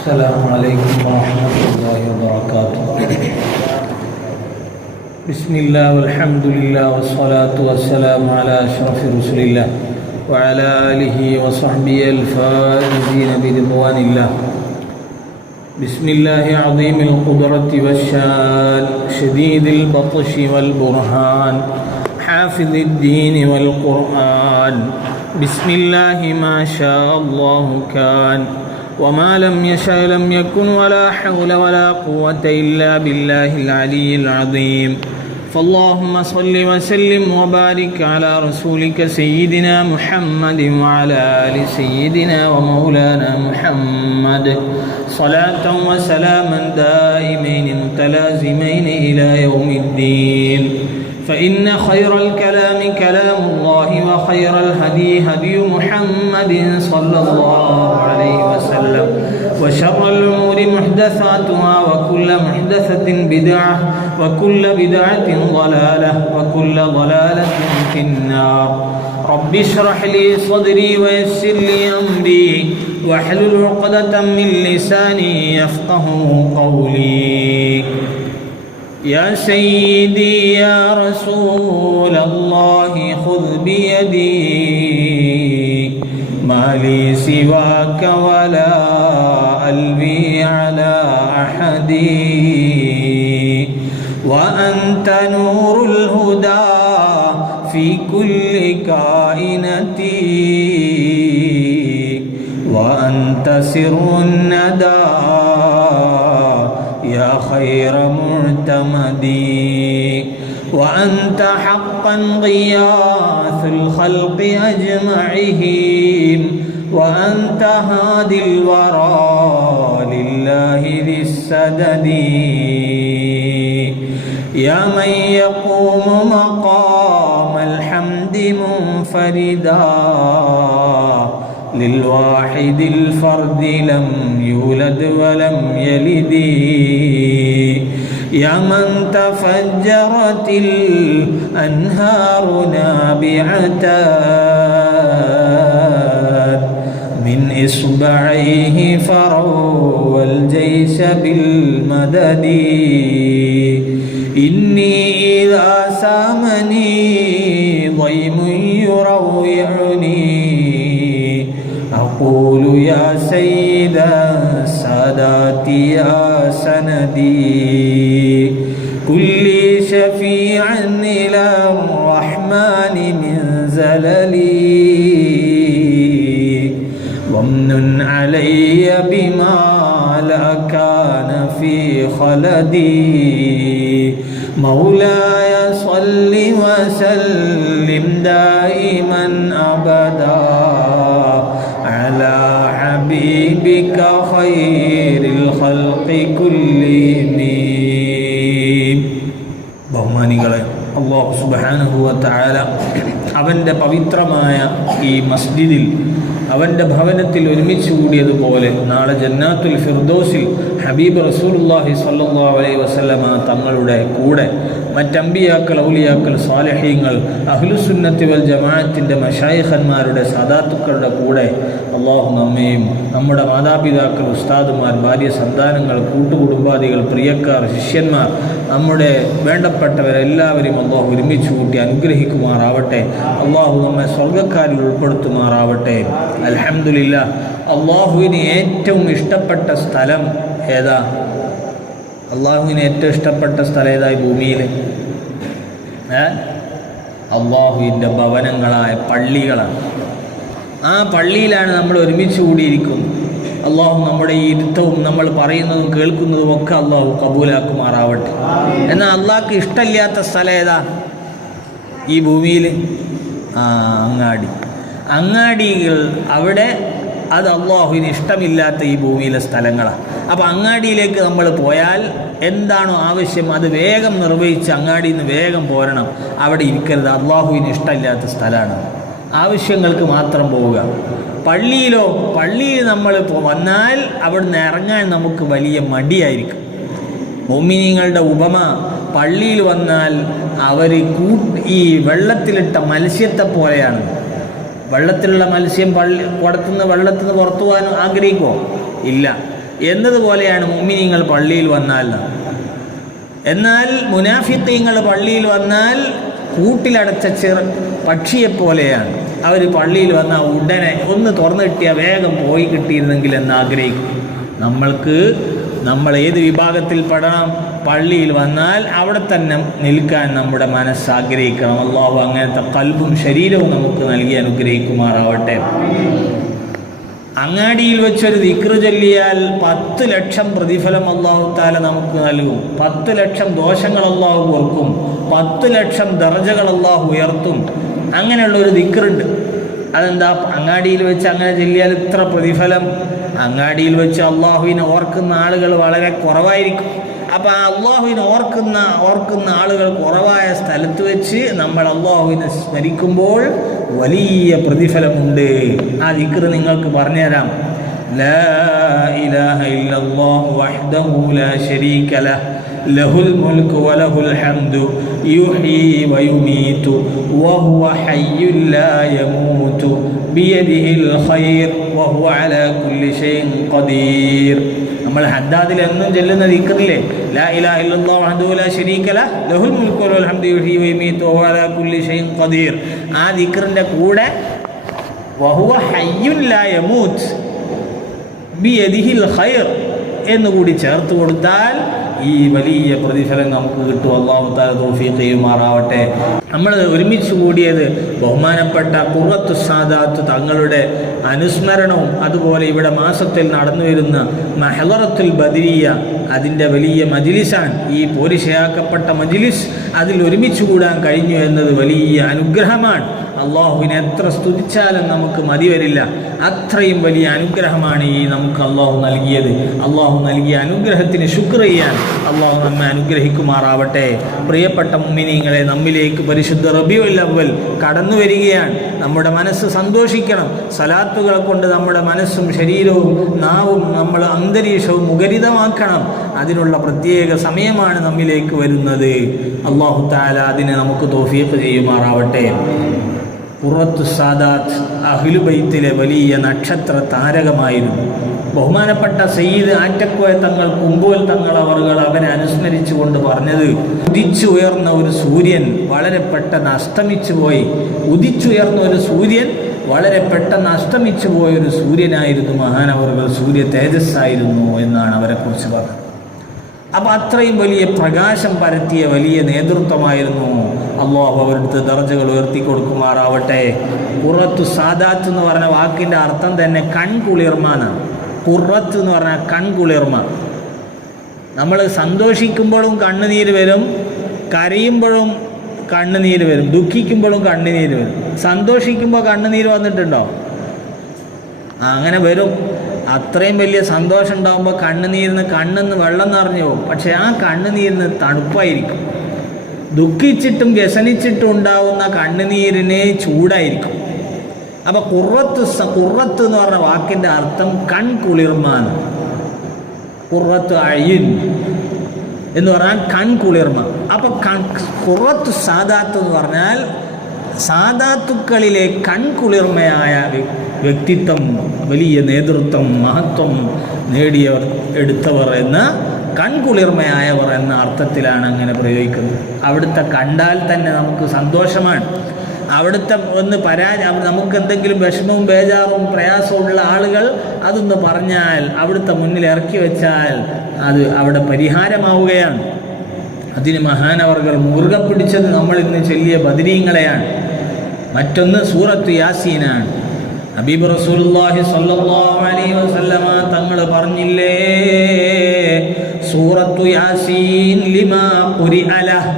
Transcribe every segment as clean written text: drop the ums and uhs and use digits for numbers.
السلام عليكم ورحمة الله وبركاته. بسم الله والحمد لله والصلاة والسلام على أشرف رسل الله وعلى آله وصحبه الفائزين برضوان الله. بسم الله عظيم القدرة والشان شديد البطش والبرهان حافظ الدين والقرآن. بسم الله ما شاء الله كان وما لم يشأ لم يكن ولا حول ولا قوة إلا بالله العلي العظيم. فاللهم صل وسلم وبارك على رسولك سيدنا محمد وعلى آل سيدنا ومولانا محمد صلاة وسلاما دائمين متلازمين إلى يوم الدين. فإن خير الكلام كلام الله وخير الهدي هدي محمد صلى الله عليه وسلم وشر الأمور محدثاتها وكل محدثة بدعة وكل بدعة ضلالة وكل ضلالة في النار. رب اشرح لي صدري ويسر لي أمري واحلل عقدة من لساني يفقه قولي. يا سيدي يا رسول الله خذ بيدي ما لي سواك ولا ألوي على أحد وأنت نور الهدى في كل كائنتي وأنت سر الندى يا خير معتمدي وأنت حقا غياث الخلق أجمعهم وأنت هادي الورى لله ذي السدد. يا من يقوم مقام الحمد منفردا للواحد الفرد لم يولد ولم يلد. يا من تفجرت الأنهار نابعة من إصبعيه فروا الجيش بالمدد. إني إذا سامني ضيم يروعني أقول يا سيد السادات يا سندي كل شفيعا إلى الرحمن من زللي ومن علي بما لا كان في خلدي. مولاي صل وسلم دائما أبدا على حبيبك خير الخلق كلهم. ബഹുമാനികളെ, അല്ലാഹു സുബ്ഹാനഹു വ തആല അവൻ്റെ പവിത്രമായ ഈ മസ്ജിദിൽ അവൻ്റെ ഭവനത്തിൽ ഒരുമിച്ച് കൂടിയതുപോലെ നാളെ ജന്നാത്തുൽ ഫിർദൗസിൽ ഹബീബ് റസൂലുള്ളാഹി സ്വല്ലല്ലാഹു അലൈഹി വസല്ലമ തങ്ങളുടെ കൂടെ മറ്റമ്പിയാക്കൾ, ഔലിയാക്കൾ, സാലിഹീങ്ങൾ, അഹ്ലുസുന്നത്തി വൽ ജമാഅത്തിൻ്റെ മശായിഖന്മാരുടെ സാദാത്തുക്കളുടെ കൂടെ അല്ലാഹു നമ്മയും നമ്മുടെ മാതാപിതാക്കൾ, ഉസ്താദുമാർ, ഭാര്യ, സന്താനങ്ങൾ, കൂട്ടുകുടുംബാദികൾ, പ്രിയക്കാർ, ശിഷ്യന്മാർ, നമ്മുടെ വേണ്ടപ്പെട്ടവരെല്ലാവരും അല്ലാഹു ഒരുമിച്ച് കൂട്ടി അനുഗ്രഹിക്കുമാറാവട്ടെ. അല്ലാഹു നമ്മെ സ്വർഗ്ഗക്കാരിൽ ഉൾപ്പെടുത്തുമാറാവട്ടെ. അൽഹംദുലില്ലാഹ്. അല്ലാഹുവിന് ഏറ്റവും ഇഷ്ടപ്പെട്ട സ്ഥലം ഏതാ? അള്ളാഹുവിന് ഏറ്റവും ഇഷ്ടപ്പെട്ട സ്ഥലം ഏതായി ഭൂമിയിൽ? അള്ളാഹുവിൻ്റെ ഭവനങ്ങളായ പള്ളികളാണ്. ആ പള്ളിയിലാണ് നമ്മൾ ഒരുമിച്ച് കൂടിയിരിക്കുന്നത്. അള്ളാഹു നമ്മുടെ ഈ ഇരുത്തവും നമ്മൾ പറയുന്നതും കേൾക്കുന്നതും ഒക്കെ അള്ളാഹു കബൂലാക്കുമാറാവട്ടെ. എന്നാൽ അള്ളാഹ്ക്ക് ഇഷ്ടമില്ലാത്ത സ്ഥലം ഏതാ ഈ ഭൂമിയിൽ? അങ്ങാടികൾ. അവിടെ അത് അള്ളാഹുവിന് ഇഷ്ടമില്ലാത്ത ഈ ഭൂമിയിലെ സ്ഥലങ്ങളാണ്. അപ്പോൾ അങ്ങാടിയിലേക്ക് നമ്മൾ പോയാൽ എന്താണോ ആവശ്യം അത് വേഗം നിർവഹിച്ച് അങ്ങാടിയിൽ നിന്ന് വേഗം പോരണം. അവിടെ ഇരിക്കരുത്. അള്ളാഹുവിന് ഇഷ്ടമില്ലാത്ത സ്ഥലമാണ്. ആവശ്യങ്ങൾക്ക് മാത്രം പോവുക. പള്ളിയിൽ നമ്മൾ വന്നാൽ അവിടുന്ന് ഇറങ്ങാൻ നമുക്ക് വലിയ മടിയായിരിക്കും. മുഅ്മിനീങ്ങളുടെ ഉപമ പള്ളിയിൽ വന്നാൽ അവർ ഈ വെള്ളത്തിലിട്ട മത്സ്യത്തെ പോലെയാണ്. വെള്ളത്തിലുള്ള മത്സ്യം കുടത്തുനിന്ന് വെള്ളത്തിൽ നിന്ന് പുറത്തു പോകാൻ ആഗ്രഹിക്കുമോ? ഇല്ല. എന്നതുപോലെയാണ് മുഅ്മിനീങ്ങൾ പള്ളിയിൽ വന്നാൽ. എന്നാൽ മുനാഫിഖീങ്ങൾ പള്ളിയിൽ വന്നാൽ കൂട്ടിലടച്ച പക്ഷിയെപ്പോലെയാണ്. അവർ പള്ളിയിൽ വന്നാൽ ഉടനെ ഒന്ന് തുറന്നു കിട്ടിയാൽ വേഗം പോയി കിട്ടിയിരുന്നെങ്കിൽ എന്ന് ആഗ്രഹിക്കും. നമ്മൾ ഏത് വിഭാഗത്തിൽ പെടണം? പള്ളിയിൽ വന്നാൽ അവിടെ തന്നെ നിൽക്കാൻ നമ്മുടെ മനസ്സ് ആഗ്രഹിക്കണം. അല്ലാഹു അങ്ങനത്തെ ഖൽബും ശരീരവും നമുക്ക് നൽകി അനുഗ്രഹിക്കുമാറാവട്ടെ. അങ്ങാടിയിൽ വെച്ചൊരു ദിക്ർ ചൊല്ലിയാൽ 10 ലക്ഷം പ്രതിഫലം അല്ലാഹു തആല നമുക്ക് നൽകും. 10 ലക്ഷം ദോഷങ്ങൾ അല്ലാഹു പൊറുക്കും. 10 ലക്ഷം ദർജകൾ അല്ലാഹു ഉയർത്തും. അങ്ങനെയുള്ള ഒരു ദിക്റുണ്ട്. അതെന്താ? അങ്ങാടിയിൽ വെച്ച് അങ്ങനെ ചൊല്ലിയാൽ ഇത്ര പ്രതിഫലം. അങ്ങാടിയിൽ വെച്ച് അള്ളാഹുവിനെ ഓർക്കുന്ന ആളുകൾ വളരെ കുറവായിരിക്കും. അപ്പോൾ ആ അള്ളാഹുവിനെ ഓർക്കുന്ന ആളുകൾ കുറവായ സ്ഥലത്ത് വെച്ച് നമ്മൾ അള്ളാഹുവിനെ സ്മരിക്കുമ്പോൾ വലിയ പ്രതിഫലമുണ്ട്. ആ ദിക്ർ നിങ്ങൾക്ക് പറഞ്ഞുതരാം. ലാ ഇലാഹ ഇല്ലല്ലാഹു വഹ്ദഹു ലാ ശരീക ലഹ് ലഹുൽ മുൽക്കു വലഹുൽ ഹംദു യുഹ്യീ വയുമീതു വഹുവ ഹയ്യുൻ ലാ യമൂതു ബിയദിഹിൽ ഖൈർ വഹുവ അലാ കുല്ലി ഷൈഇൻ ഖദീർ. നമ്മൾ ഹദ്ദാദിൽ എന്നും ചൊല്ലുന്ന ദിക്റില്ലേ, ലാ ഇലാഹ ഇല്ലല്ലാഹു വഹ്ദഹു ലാ ശരീക ലഹ് ലഹുൽ മുൽക്കു വലഹുൽ ഹംദു യുഹ്യീ വയുമീതു വഹുവ അലാ കുല്ലി ഷൈഇൻ ഖദീർ. ആ ദിക്റിന്റെ കൂടെ വഹുവ ഹയ്യുൻ ലാ യമൂത് ബിയദിഹിൽ ഖൈർ എന്നുകൂടി ചേർത്ത് കൊടുത്താൽ ഈ വലിയ പ്രതിഫലം നമുക്ക് കിട്ടും. അല്ലാഹു തആല തൗഫീഖ് ചെയ്യുമാറാവട്ടെ. നമ്മൾ ഒരുമിച്ച് കൂടിയത് ബഹുമാനപ്പെട്ട ഖുർറത്തു സാദാത്ത് തങ്ങളുടെ അനുസ്മരണവും അതുപോലെ ഇവിടെ മാസത്തിൽ നടന്നു വരുന്ന മഹ്ളറത്തുൽ ബദരിയ അതിൻ്റെ വലിയ മജ്ലിസാണ്. ഈ പോരിശയാക്കപ്പെട്ട മജ്ലിസ് അതിൽ ഒരുമിച്ച് കൂടാൻ കഴിഞ്ഞു എന്നത് വലിയ അനുഗ്രഹമാണ്. അള്ളാഹുവിനെ എത്ര സ്തുതിച്ചാലും നമുക്ക് മതി വരില്ല. അത്രയും വലിയ അനുഗ്രഹമാണ് ഈ നമുക്ക് അള്ളാഹു നൽകിയത്. അള്ളാഹു നൽകിയ അനുഗ്രഹത്തിന് ശുക്ർ ചെയ്യാൻ അള്ളാഹു നമ്മെ അനുഗ്രഹിക്കുമാറാവട്ടെ. പ്രിയപ്പെട്ട മുഅ്മിനീങ്ങളെ, നമ്മിലേക്ക് പരിശുദ്ധ റബീഉൽ അവ്വൽ കടന്നു വരികയാണ്. നമ്മുടെ മനസ്സ് സന്തോഷിക്കണം. സലാത്തുകൾ കൊണ്ട് നമ്മുടെ മനസ്സും ശരീരവും നാവും നമ്മൾ അന്തരീക്ഷവും മുഖരിതമാക്കണം. അതിനുള്ള പ്രത്യേക സമയമാണ് നമ്മിലേക്ക് വരുന്നത്. അല്ലാഹു തആല അതിനെ നമുക്ക് തൗഫീഖ് ചെയ്യുമാറാവട്ടെ. ഖുർറത്തു സാദാത്ത് അഹ്ലു ബൈത്തിലെ വലിയ നക്ഷത്ര താരകമായിരുന്നു. ബഹുമാനപ്പെട്ട സയ്യിദ് ആറ്റക്കോയ തങ്ങൾ കുമ്പോൽ തങ്ങൾ അവരെ അനുസ്മരിച്ചു കൊണ്ട് പറഞ്ഞത്, ഉദിച്ചുയർന്ന ഒരു സൂര്യൻ വളരെ പെട്ടെന്ന് അസ്തമിച്ചു പോയി. ഉദിച്ചുയർന്ന ഒരു സൂര്യൻ വളരെ പെട്ടെന്ന് അസ്തമിച്ചു പോയൊരു സൂര്യനായിരുന്നു മഹാനവറുകൾ. സൂര്യ തേജസ്സായിരുന്നു എന്നാണ് അവരെക്കുറിച്ച് പറഞ്ഞത്. അപ്പോൾ അത്രയും വലിയ പ്രകാശം പരത്തിയ വലിയ നേതൃത്വമായിരുന്നു. അല്ലാഹു അവരുടെ ദർജകൾ ഉയർത്തി കൊടുക്കുമാറാവട്ടെ. ഖുർറത്തു സാദാത്ത് എന്ന് പറഞ്ഞ വാക്കിൻ്റെ അർത്ഥം തന്നെ കൺകുളിർമ എന്നാണ്. ഖുർറത്ത് എന്ന് പറഞ്ഞാൽ കൺകുളിർമ. നമ്മൾ സന്തോഷിക്കുമ്പോഴും കണ്ണുനീര് വരും, കരയുമ്പോഴും കണ്ണുനീര് വരും, ദുഃഖിക്കുമ്പോഴും കണ്ണുനീര് വരും. സന്തോഷിക്കുമ്പോൾ കണ്ണുനീര് വന്നിട്ടുണ്ടോ? അങ്ങനെ വരും. അത്രയും വലിയ സന്തോഷം ഉണ്ടാകുമ്പോൾ കണ്ണിന്ന് വെള്ളം നിറഞ്ഞു പോകും. പക്ഷെ ആ കണ്ണുനീരിന് തണുപ്പായിരിക്കും. ദുഃഖിച്ചിട്ടും വ്യസനിച്ചിട്ടും ഉണ്ടാവുന്ന കണ്ണുനീരിന് ചൂടായിരിക്കും. അപ്പോൾ ഖുർറത്ത് എന്ന് പറഞ്ഞ വാക്കിൻ്റെ അർത്ഥം കൺകുളിർമാൻ. ഖുർറത്ത് അയ്യുൻ എന്ന് പറഞ്ഞാൽ കൺകുളിർമ. അപ്പോൾ ഖുർറത്തു സാദാത്ത് എന്ന് പറഞ്ഞാൽ സാദാത്തുക്കളിലെ കൺകുളിർമയായ വ്യക്തിത്വം, വലിയ നേതൃത്വം, മഹത്വം നേടിയവർ, എടുത്തവർ എന്ന കൺകുളിർമയായവർ എന്ന അർത്ഥത്തിലാണ് അങ്ങനെ പ്രയോഗിക്കുന്നത്. അവിടുത്തെ കണ്ടാൽ തന്നെ നമുക്ക് സന്തോഷമാണ്. അവിടുത്തെ ഒന്ന് നമുക്ക് എന്തെങ്കിലും വിഷമവും ബേജാറും പ്രയാസവും ഉള്ള ആളുകൾ അതൊന്ന് പറഞ്ഞാൽ, അവിടുത്തെ മുന്നിൽ ഇറക്കി വെച്ചാൽ അത് അവിടെ പരിഹാരമാവുകയാണ്. അതിന് മഹാനവർകൾ മുറുകെ പിടിച്ചത് നമ്മൾ ഇന്ന് ചൊല്ലിയ ബദരീങ്ങളെയാണ്. മറ്റൊന്ന് സൂറത്ത് യാസീനാണ്. ഹബീബ് റസൂലുള്ളാഹി സ്വല്ലല്ലാഹു അലൈഹി വസല്ലമ തങ്ങൾ പറഞ്ഞില്ലേ, സൂറത്തു യാസീൻ ലിമാ ഖുരിഅ ലഹ്.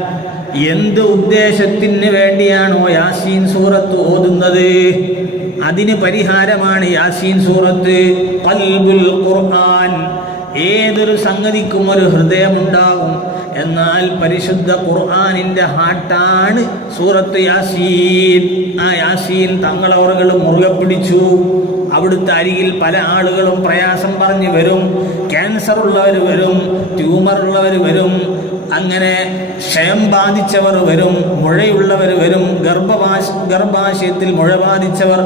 എന്ത് ഉദ്ദേശത്തിന് വേണ്ടിയാണോ യാസീൻ സൂറത്ത് ഓതുന്നത് അതിന് പരിഹാരമാണ് യാസീൻ സൂറത്ത്. ഖൽബുൽ ഖുർആൻ. ഏതൊരു സംഗതിക്കും ഒരു ഹൃദയമുണ്ടാകും. എന്നാൽ പരിശുദ്ധ ഖുർആനിൻ്റെ ഹാർട്ടാണ് സൂറത്ത് യാസീൻ. ആ യാസീൻ തങ്ങളവറുകൾ മുറുകെ പിടിച്ചു. അവിടുത്തെ അരികിൽ പല ആളുകളും പ്രയാസം പറഞ്ഞു വരും. ക്യാൻസർ ഉള്ളവർ വരും, ട്യൂമർ ഉള്ളവർ വരും, അങ്ങനെ ക്ഷയം ബാധിച്ചവർ വരും, മുഴയുള്ളവർ വരും, ഗർഭാശയത്തിൽ മുഴ ബാധിച്ചവർ,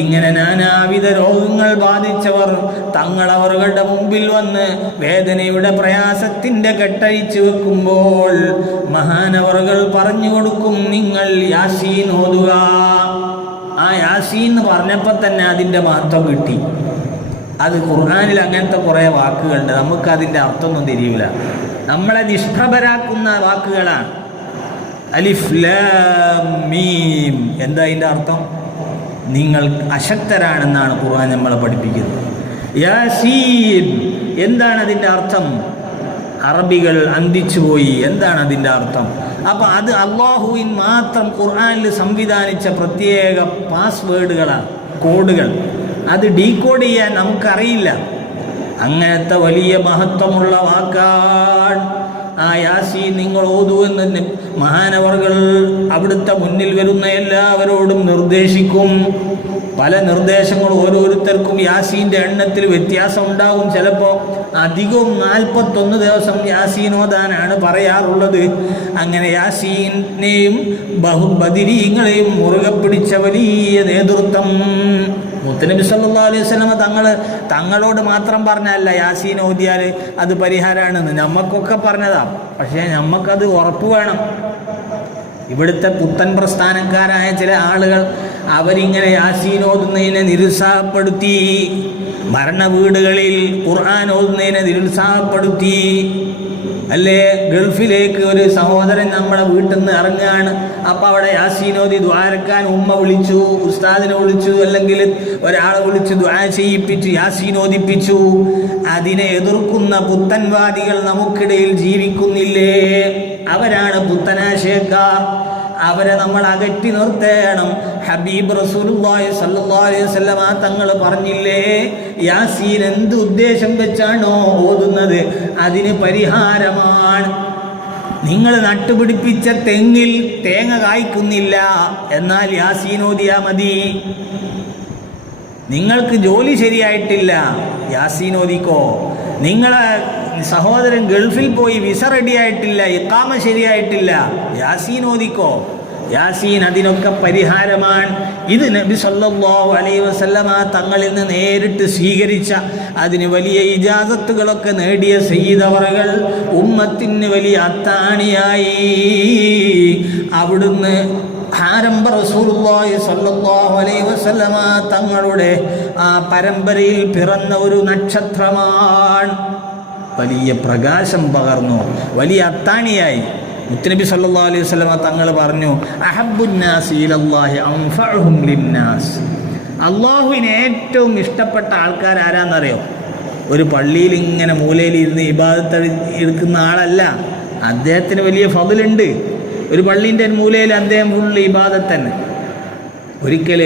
ഇങ്ങനെ നാനാവിധ രോഗങ്ങൾ ബാധിച്ചവർ തങ്ങളവരുടെ മുമ്പിൽ വന്ന് വേദനയുടെ പ്രയാസത്തിൻ്റെ കെട്ടഴിച്ചു വെക്കുമ്പോൾ മഹാനവറുകൾ പറഞ്ഞു കൊടുക്കും, നിങ്ങൾ യാസീൻ ഓതുക. ആ യാസീൻ എന്ന് പറഞ്ഞപ്പോൾ തന്നെ അതിൻ്റെ മഹത്വം കിട്ടി. അത് ഖുർആനിൽ അങ്ങനത്തെ കുറേ വാക്കുകളുണ്ട്, നമുക്കതിൻ്റെ അർത്ഥമൊന്നും തിരിയില്ല. നമ്മളെ നിഷ്പ്രഭരാക്കുന്ന വാക്കുകളാണ്. അലിഫ് ലാം മീം. എന്താ അതിൻ്റെ അർത്ഥം? നിങ്ങൾ അശക്തരാണെന്നാണ് ഖുർആൻ നമ്മളെ പഠിപ്പിക്കുന്നത്. യാസീൻ എന്താണ് അതിൻ്റെ അർത്ഥം? അറബികൾ അന്തിച്ചുപോയി. എന്താണ് അതിൻ്റെ അർത്ഥം? അപ്പം അത് അള്ളാഹുവിൻ മാത്രം ഖുർആനിൽ സംവിധാനിച്ച പ്രത്യേക പാസ്വേഡുകളാണ്, കോഡുകൾ. അത് ഡീകോഡ് ചെയ്യാൻ നമുക്കറിയില്ല. അങ്ങനത്തെ വലിയ മഹത്വമുള്ള വാക്കാണ് ആ യാസീൻ. നിങ്ങൾ ഓതൂ എന്ന് മഹാനവറുകൾ അവിടുത്തെ മുന്നിൽ വരുന്ന എല്ലാവരോടും നിർദ്ദേശിക്കും. പല നിർദ്ദേശങ്ങൾ ഓരോരുത്തർക്കും യാസീൻ്റെ എണ്ണത്തിൽ വ്യത്യാസം ഉണ്ടാകും. ചിലപ്പോൾ അധികവും 41 ദിവസം യാസീൻ ഓതാനാണ് പറയാറുള്ളത്. അങ്ങനെ യാസീനെയും ബദിരീങ്ങളെയും മുറുകെ പിടിച്ച വലിയ നേതൃത്വം മുത്തനബി സല്ലല്ലാഹു അലൈഹി വസല്ലം തങ്ങളോട് മാത്രം പറഞ്ഞല്ല യാസീൻ ഓതിയാൽ അത് പരിഹാരമാണെന്ന്, നമുക്കൊക്കെ പറഞ്ഞതാ. പക്ഷേ നമുക്കത് ഉറപ്പ് വേണം. ഇവിടുത്തെ പുത്തൻ പ്രസ്ഥാനക്കാരായ ചില ആളുകൾ അവരിങ്ങനെ യാസീൻ ഓതുന്നതിനെ നിരുത്സാഹപ്പെടുത്തി, മരണ വീടുകളിൽ ഖുർആൻ ഓതുന്നതിനെ നിരുത്സാഹപ്പെടുത്തി. അല്ലേ, ഗൾഫിലേക്ക് ഒരു സഹോദരൻ നമ്മുടെ വീട്ടിൽ നിന്ന് ഇറങ്ങുകയാണ്. അപ്പം അവിടെ യാസീൻ ഓതി ദുആരക്കാൻ ഉമ്മ വിളിച്ചു, ഉസ്താദിനെ വിളിച്ചു, അല്ലെങ്കിൽ ഒരാളെ വിളിച്ച് ദുആ ചെയ്യിപ്പിച്ചു, യാസീൻ ഓതിപ്പിച്ചു. അതിനെ എതിർക്കുന്ന പുത്തൻവാദികൾ നമുക്കിടയിൽ ജീവിക്കുന്നില്ലേ? അവരാണ് പുത്തനാശയക്കാർ. അവരെ നമ്മൾ അകറ്റി നിർത്തേണം. ഹബീബ് റസൂലുള്ളാഹി സ്വല്ലല്ലാഹു അലൈഹി വസല്ലം തങ്ങൾ പറഞ്ഞില്ലേ, യാസീൻ എന്ത് ഉദ്ദേശം വെച്ചാണോ ഓതുന്നത് അതിന് പരിഹാരമാണ്. നിങ്ങൾ നട്ടുപിടിപ്പിച്ച തെങ്ങിൽ തേങ്ങ കായ്ക്കുന്നില്ല, എന്നാൽ യാസീൻ ഓതിയാ മതി. നിങ്ങൾക്ക് ജോലി ശരിയായിട്ടില്ല, യാസീൻ ഓതിക്കോ. നിങ്ങളെ സഹോദരൻ ഗൾഫിൽ പോയി വിസ റെഡിയായിട്ടില്ല, ഇഖാമ ശരിയായിട്ടില്ല, യാസീൻ ഓതിക്കോ. യാസീൻ അതിനൊക്കെ പരിഹാരമാണ്. ഇത് നബി സല്ലല്ലാഹു അലൈഹി വസല്ലമ തങ്ങളിൽ നിന്ന് നേരിട്ട് സ്വീകരിച്ച, അതിന് വലിയ ഇജാസത്തുകളൊക്കെ നേടിയ സയ്യിദവറുകൾ ഉമ്മത്തിന് വലിയ അത്താണിയായി. അവിടുന്ന് ആരംഭ റസൂലുള്ളാഹി സ്വല്ലല്ലാഹു അലൈഹി വസല്ലമ തങ്ങളുടെ ആ പരമ്പരയിൽ പിറന്ന ഒരു നക്ഷത്രമാണ്. വലിയ പ്രകാശം പകർന്നു, വലിയ അത്താണിയായി. മുത്തുനബി സല്ലല്ലാഹു അലൈഹി വസല്ലമ തങ്ങൾ പറഞ്ഞു, അഹബ്ബുന്നാസി ഇലല്ലാഹി അൻഫഉഹും ലിന്നാസ്. അള്ളാഹുവിന് ഏറ്റവും ഇഷ്ടപ്പെട്ട ആൾക്കാർ ആരാന്നറിയോ? ഒരു പള്ളിയിൽ ഇങ്ങനെ മൂലയിൽ ഇരുന്ന് ഇബാദത്ത് എടുക്കുന്ന ആളല്ല. അദ്ദേഹത്തിന് വലിയ ഫضലുണ്ട്. ഒരു പള്ളീൻ്റെ മൂലയിൽ അദ്ദേഹം ഫുള്ള് ഇബാദത്ത് തന്നെ. ഒരിക്കൽ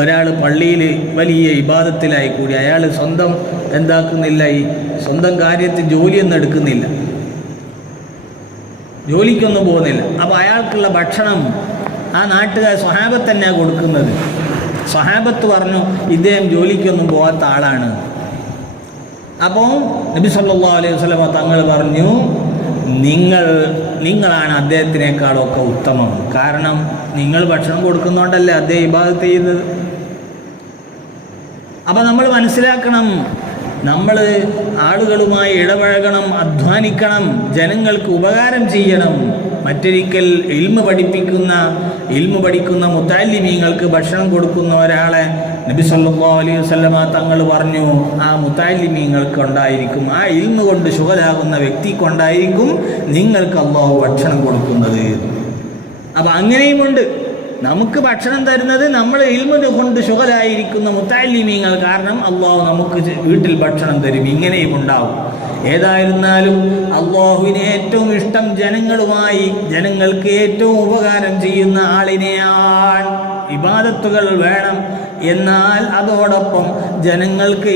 ഒരാൾ പള്ളിയിൽ വലിയ ഇബാദത്തിലായി കൂടി. അയാൾ സ്വന്തം എന്താക്കുന്നില്ല, ഈ സ്വന്തം കാര്യത്തിൽ ജോലിയൊന്നും എടുക്കുന്നില്ല, ജോലിക്കൊന്നും പോകുന്നില്ല. അപ്പോൾ അയാൾക്കുള്ള ഭക്ഷണം ആ നാട്ടുകാർ സ്വഹാബത്ത് തന്നെയാണ് കൊടുക്കുന്നത്. സ്വഹാബത്ത് പറഞ്ഞു ഇദ്ദേഹം ജോലിക്കൊന്നും പോകാത്ത ആളാണ്. അപ്പോൾ നബി സല്ലല്ലാഹു അലൈഹി വസല്ലം തങ്ങൾ പറഞ്ഞു, നിങ്ങളാണ് അദ്ദേഹത്തിനേക്കാളൊക്കെ ഉത്തമം. കാരണം നിങ്ങൾ ഭക്ഷണം കൊടുക്കുന്നതുകൊണ്ടല്ലേ അദ്ദേഹം ഇബാദത്ത് ചെയ്യുന്നത്. അപ്പം നമ്മൾ മനസ്സിലാക്കണം, നമ്മൾ ആളുകളുമായി ഇടപഴകണം, അധ്വാനിക്കണം, ജനങ്ങൾക്ക് ഉപകാരം ചെയ്യണം. മറ്റൊരിക്കൽ ഇൽമ് പഠിക്കുന്ന മുത്തഅല്ലിമീങ്ങൾക്ക് ഭക്ഷണം കൊടുക്കുന്ന ഒരാളെ നബി സല്ലല്ലാഹു അലൈഹി വസല്ലമ തങ്ങൾ പറഞ്ഞു, ആ മുത്തഅല്ലിമീങ്ങൾക്ക് ഉണ്ടായിരിക്കും, ആ ഇൽമ് കൊണ്ട് ശുഗലാകുന്ന വ്യക്തിക്കൊണ്ടായിരിക്കും നിങ്ങൾക്ക് അല്ലാഹു ഭക്ഷണം കൊടുക്കുന്നത്. അപ്പം അങ്ങനെയുമുണ്ട്. നമുക്ക് ഭക്ഷണം തരുന്നത് നമ്മൾ ഇൽമിനെ കൊണ്ട് ശുഗലായിരിക്കുന്ന മുത്തഅല്ലിമീങ്ങൾ. കാരണം അള്ളാഹു നമുക്ക് വീട്ടിൽ ഭക്ഷണം തരും. ഇങ്ങനെയും ഉണ്ടാവും. ഏതായിരുന്നാലും അള്ളാഹുവിന് ഏറ്റവും ഇഷ്ടം ജനങ്ങൾക്ക് ഏറ്റവും ഉപകാരം ചെയ്യുന്ന ആളിനെയാണ്. ഇബാദത്തുകൾ വേണം, എന്നാൽ അതോടൊപ്പം ജനങ്ങൾക്ക്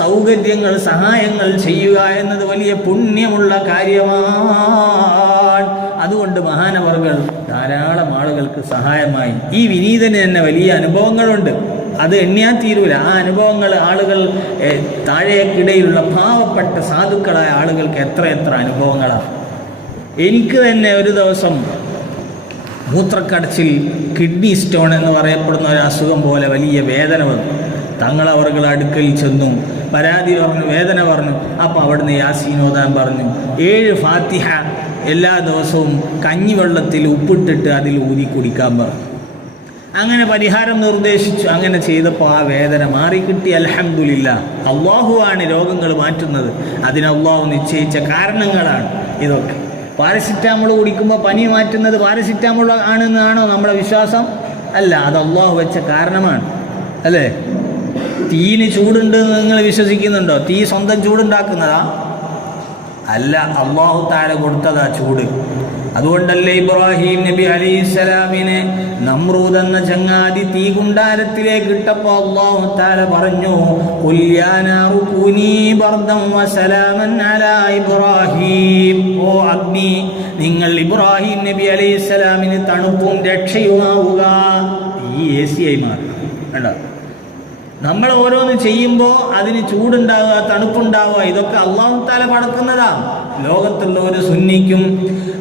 സൗകര്യങ്ങൾ, സഹായങ്ങൾ ചെയ്യുക എന്നത് വലിയ പുണ്യമുള്ള കാര്യമാണ്. അതുകൊണ്ട് മഹാനവറുകൾ ധാരാളം ആളുകൾക്ക് സഹായമായി. ഈ വിനീതന് തന്നെ വലിയ അനുഭവങ്ങളുണ്ട്. അത് എണ്ണിയാൽ തീരൂല. ആ അനുഭവങ്ങൾ ആളുകൾ താഴേക്കിടയിലുള്ള പാവപ്പെട്ട സാധുക്കളായ ആളുകൾക്ക് എത്ര അനുഭവങ്ങളാണ്. എനിക്ക് തന്നെ ഒരു ദിവസം മൂത്രക്കടച്ചിൽ, കിഡ്നി സ്റ്റോൺ എന്ന് പറയപ്പെടുന്ന ഒരു അസുഖം പോലെ വലിയ വേദന വന്നു. തങ്ങളവറുകൾ അടുക്കൽ ചെന്നു, പരാതി പറഞ്ഞു, വേദന പറഞ്ഞു. അപ്പോൾ അവിടുന്ന് യാസീൻ ഓതാൻ പറഞ്ഞു. 7 ഫാത്തിഹ എല്ലാ ദിവസവും കഞ്ഞിവെള്ളത്തിൽ ഉപ്പിട്ടിട്ട് അതിൽ ഊതി കുടിക്കാൻ പറഞ്ഞു. അങ്ങനെ പരിഹാരം നിർദ്ദേശിച്ചു. അങ്ങനെ ചെയ്തപ്പോൾ ആ വേദന മാറിക്കിട്ടി. അൽഹംദുലില്ലാ. അള്ളാഹുവാണ് രോഗങ്ങൾ മാറ്റുന്നത്. അതിന് അള്ളാഹു നിശ്ചയിച്ച കാരണങ്ങളാണ് ഇതൊക്കെ. പാരസിറ്റാമോൾ കുടിക്കുമ്പോൾ പനി മാറ്റുന്നത് പാരസിറ്റാമോൾ ആണെന്നാണോ നമ്മുടെ വിശ്വാസം? അല്ല, അത് അള്ളാഹു വെച്ച കാരണമാണ്. അല്ലേ? തീന് ചൂടുണ്ട് എന്ന് നിങ്ങൾ വിശ്വസിക്കുന്നുണ്ടോ? തീ സ്വന്തം ചൂടുണ്ടാക്കുന്നതാ? അല്ല, അള്ളാഹു തആല കൊടുത്തതാ ചൂട്. അതുകൊണ്ടല്ലേ ഇബ്രാഹിം നബി അലൈഹിസ്സലാമിനെ നമ്രൂദ് എന്ന ചങ്ങാതി തീ കുണ്ടാരത്തിലേക്ക് ഇട്ടപ്പോൾ അല്ലാഹു തആല പറഞ്ഞു, ഖുൽ യാ നാറു കൂനി ബർദൻ വസലാമൻ അലാ ഇബ്രാഹിം. ഓ അഗ്നി, നിങ്ങൾ ഇബ്രാഹിം നബി അലൈഹിസ്സലാമിന് തണുപ്പും രക്ഷയുമാവുക. ഈ AC ആയി മാറും. കണ്ടോ? നമ്മൾ ഓരോന്ന് ചെയ്യുമ്പോൾ അതിന് ചൂടുണ്ടാവുക, തണുപ്പുണ്ടാവുക, ഇതൊക്കെ അല്ലാഹു തആല പടക്കുന്നതാ. ലോകത്തുള്ള ഒരു സുന്നിക്കും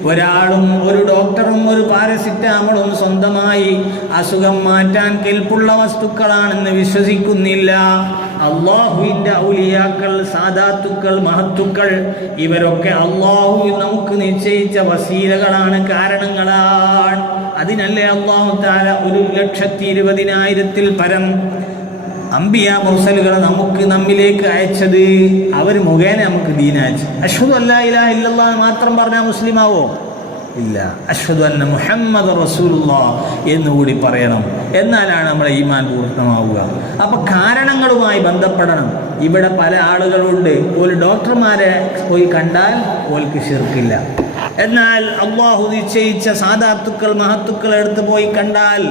ഒരാളും ഒരു ഡോക്ടറും ഒരു പാരസിറ്റാമോളും സ്വന്തമായി അസുഖം മാറ്റാൻ കെൽപ്പുള്ള വസ്തുക്കളാണെന്ന് വിശ്വസിക്കുന്നില്ല. അള്ളാഹുവിൻ്റെ ഔലിയാക്കൾ, സാദാത്തുക്കൾ, മഹത്തുക്കൾ, ഇവരൊക്കെ അള്ളാഹു നമുക്ക് നിശ്ചയിച്ച വസീലകളാണ്, കാരണങ്ങളാണ്. അതിനല്ലേ അല്ലാഹു തആല 1,20,000-ൽ പരം അംബിയ മുർസലുകളെ നമ്മിലേക്ക് അയച്ചത്. അവർ മുഖേന നമുക്ക് ദീൻ അയച്ചു. അഷ്ഹദു അല്ലാ ഇലാഹ ഇല്ലല്ലാഹ് മാത്രം പറഞ്ഞാൽ മുസ്ലിമാവോ? ഇല്ല. അഷ്ഹദു അന്ന മുഹമ്മദ് റസൂലുള്ളാഹ് എന്നുകൂടി പറയണം. എന്നാലാണ് നമ്മുടെ ഈമാൻ പൂർണ്ണമാവുക. അപ്പം കാരണങ്ങളുമായി ബന്ധപ്പെടണം. ഇവിടെ പല ആളുകളുണ്ട്, ഒരു ഡോക്ടർമാരെ പോയി കണ്ടാൽ ഓൽക്ക് ശിർക്കില്ല. എന്നാൽ അള്ളാഹു നിശ്ചയിച്ച സാദാത്തുക്കൾ, മഹത്തുക്കൾ എടുത്ത് പോയി കണ്ടാൽ,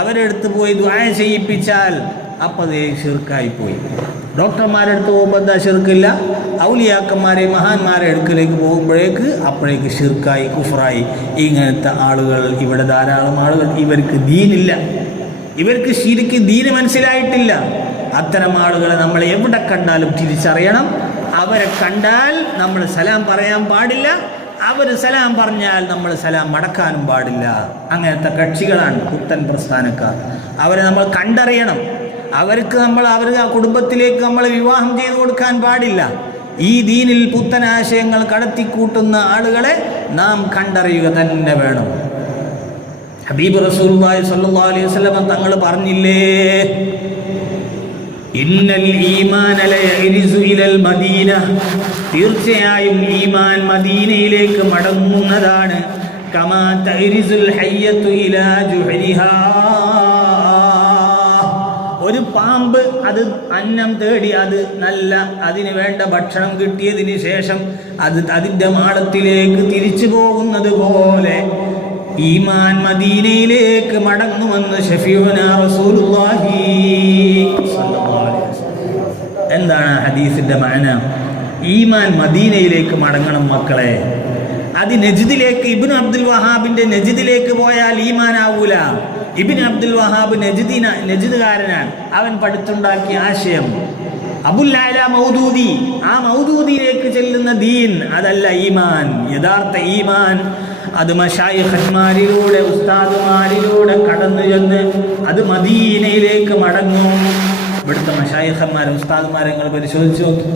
അവരെടുത്ത് പോയി ദുആ ചെയ്യിപ്പിച്ചാൽ അപ്പം അത് ശിർക്കായിപ്പോയി. ഡോക്ടർമാരെടുത്ത് പോകുമ്പോൾ എന്താ ശിർക്കില്ല? ഔലിയാക്കന്മാരെ, മഹാന്മാരെ അടുക്കലേക്ക് പോകുമ്പോഴേക്ക് അപ്പോഴേക്ക് ശിർക്കായി, കുഫറായി. ഇങ്ങനത്തെ ആളുകൾ ഇവിടെ ധാരാളം ആളുകൾ. ഇവർക്ക് ദീനില്ല, ഇവർക്ക് ശരിക്ക് ദീന് മനസ്സിലായിട്ടില്ല. അത്തരം ആളുകളെ നമ്മൾ എവിടെ കണ്ടാലും തിരിച്ചറിയണം. അവരെ കണ്ടാൽ നമ്മൾ സലാം പറയാൻ പാടില്ല, അവർ സലാം പറഞ്ഞാൽ നമ്മൾ സലാം മടക്കാനും പാടില്ല. അങ്ങനത്തെ കക്ഷികളാണ് പുത്തൻ പ്രസ്ഥാനക്കാർ. അവരെ നമ്മൾ കണ്ടറിയണം. അവർക്ക് ആ കുടുംബത്തിലേക്ക് നമ്മൾ വിവാഹം ചെയ്തു കൊടുക്കാൻ പാടില്ല. ഈ ദീനിൽ പുത്തൻ ആശയങ്ങൾ കടത്തിക്കൂട്ടുന്ന ആളുകളെ നാം കണ്ടറിയുക തന്നെ വേണം. ഹബീബ് റസൂലുള്ളാഹി സ്വല്ലല്ലാഹു അലൈഹി വസല്ലം തങ്ങൾ പറഞ്ഞില്ലേ, ഇന്നൽ ഈമാന ലയരിസു ഇലൽ മദീന, തീർച്ചയായും ഈമാൻ മദീനയിലേക്ക് മടങ്ങുന്നതാണ്. കമാ തരിസുൽ ഹയ്യത്തു ഇലാ ജുഹരിഹാ, ഒരു പാമ്പ് അത് അന്നം തേടി അത് നല്ല അതിന് വേണ്ട ഭക്ഷണം കിട്ടിയതിന് ശേഷം അത് അതിൻ്റെ മാളത്തിലേക്ക് തിരിച്ചു പോകുന്നത് പോലെ ഈമാൻ മദീനയിലേക്ക് മടങ്ങുമെന്ന് ശഫീഉനാ റസൂലുള്ളാഹി സ്വല്ലല്ലാഹു അലൈഹി വസല്ലം. എന്താണ് ഹദീസിന്റെ മഅന? ഈമാൻ മദീനയിലേക്ക് മടങ്ങണം മക്കളെ. അത് നജ്ദിലേക്ക്, ഇബ്നു അബ്ദുൽ വഹാബിന്റെ നജ്ദിലേക്ക് പോയാൽ ഈമാൻ ആവൂല. ഇബ്നു അബ്ദുൽ വഹാബ് നജ്ദുകാരനാണ്. അവൻ പടുത്തുണ്ടാക്കിയ ആശയം അബുൽ അല മൗദൂദി, ആ മൗദൂദിയിലേക്ക് ചെല്ലുന്ന ദീൻ അതല്ല ഈമാൻ. യഥാർത്ഥ ഈമാൻ അത് മശായിഖന്മാരിലൂടെ, ഉസ്താദുമാരിലൂടെ കടന്നു ചെന്ന് അത് മദീനയിലേക്ക് മടങ്ങും. ഇവിടുത്തെ മശായിഖന്മാരെ, ഉസ്താദുമാരെ നിങ്ങൾ പരിശോധിച്ചു നോക്കി.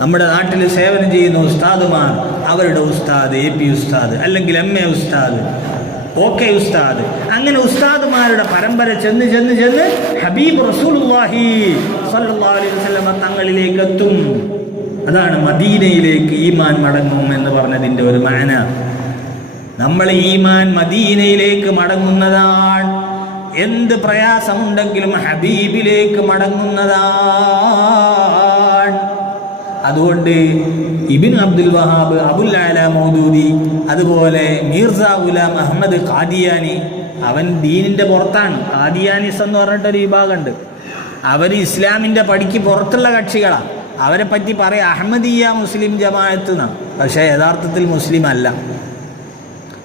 നമ്മുടെ നാട്ടിൽ സേവനം ചെയ്യുന്ന ഉസ്താദുമാർ, അവരുടെ ഉസ്താദ് AP ഉസ്താദ്, അല്ലെങ്കിൽ MA ഉസ്താദ്, OK ഉസ്താദ്, അങ്ങനെ ഉസ്താദുമാരുടെ പരമ്പര ചെന്ന് ചെന്ന് ചെന്ന് ഹബീബ് റസൂലുള്ളാഹി സ്വല്ലല്ലാഹു അലൈഹി വസല്ലം തങ്ങളിലേക്ക് എത്തും. അതാണ് മദീനയിലേക്ക് ഈമാൻ മടങ്ങും എന്ന് പറഞ്ഞതിൻ്റെ ഒരു മാന. നമ്മൾ ഈമാൻ മദീനയിലേക്ക് മടങ്ങുന്നതാണ്. എന്ത് പ്രയാസമുണ്ടെങ്കിലും ഹബീബിലേക്ക് മടങ്ങുന്നതാണ്. അതുകൊണ്ട് ഇബ്നു അബ്ദുൽ വഹാബ്, അബുൽ അല മൗദൂദി, അതുപോലെ മീർസ ഗുലാം അഹമ്മദ് ഖാദിയാനി, അവൻ ദീനിൻ്റെ പുറത്താണ്. ഖാദിയാനിസ് എന്ന് പറഞ്ഞിട്ടൊരു വിഭാഗമുണ്ട്. അവർ ഇസ്ലാമിൻ്റെ പടിക്ക് പുറത്തുള്ള കക്ഷികളാണ്. അവരെ പറ്റി പറയാം അഹമ്മദിയ മുസ്ലിം ജമാഅത്ത് എന്നാണ്. പക്ഷേ യഥാർത്ഥത്തിൽ മുസ്ലിം അല്ല.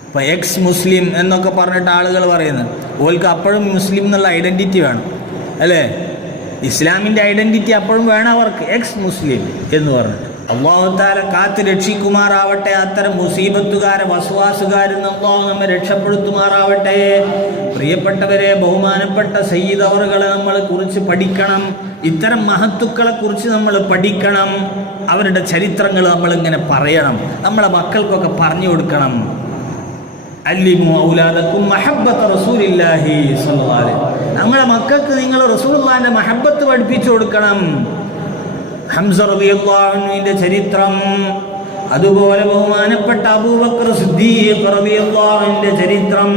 ഇപ്പോൾ എക്സ് മുസ്ലിം എന്നൊക്കെ പറഞ്ഞിട്ട് ആളുകൾ പറയുന്നത്, ഓൽക്ക് അപ്പോഴും മുസ്ലിം എന്നുള്ള ഐഡൻറ്റിറ്റി വേണം, അല്ലേ? ഇസ്ലാമിൻ്റെ ഐഡൻറ്റിറ്റി അപ്പോഴും വേണം അവർക്ക്, എക്സ് മുസ്ലിം എന്ന് പറഞ്ഞിട്ട്. അള്ളാഹു തആല കാത്ത് രക്ഷിക്കുമാറാവട്ടെ. അത്തരം മുസീബത്തുകാരെ വസ്വാസുകാരിൽ നിന്ന് അള്ളാഹു നമ്മെ രക്ഷപ്പെടുത്തുമാറാവട്ടെ. പ്രിയപ്പെട്ടവരെ, ബഹുമാനപ്പെട്ട സയ്യിദ് അവറുകളെ നമ്മൾ കുറിച്ച് പഠിക്കണം. ഇത്തരം മഹത്തുക്കളെ കുറിച്ച് നമ്മൾ പഠിക്കണം. അവരുടെ ചരിത്രങ്ങൾ നമ്മളിങ്ങനെ പറയണം, നമ്മളെ മക്കൾക്കൊക്കെ പറഞ്ഞു കൊടുക്കണം. അല്ലിമു ഔലാദക്കും മഹബ്ബത റസൂലില്ലാഹി സ്വല്ലല്ലാഹു അലൈഹി വസല്ലം. നമ്മളെ മക്കൾക്ക് നിങ്ങൾ റസൂലുള്ളാഹിന്റെ മഹബ്ബത്ത് പഠിപ്പിച്ചു കൊടുക്കണം. ഹംസ റളിയല്ലാഹു അൻഹുവിന്റെ ചരിത്രം, അതുപോലെ ബഹുമാനപ്പെട്ട അബൂബക്കർ സിദ്ദീഖ് റളിയല്ലാഹു അൻഹുവിന്റെ ചരിത്രം,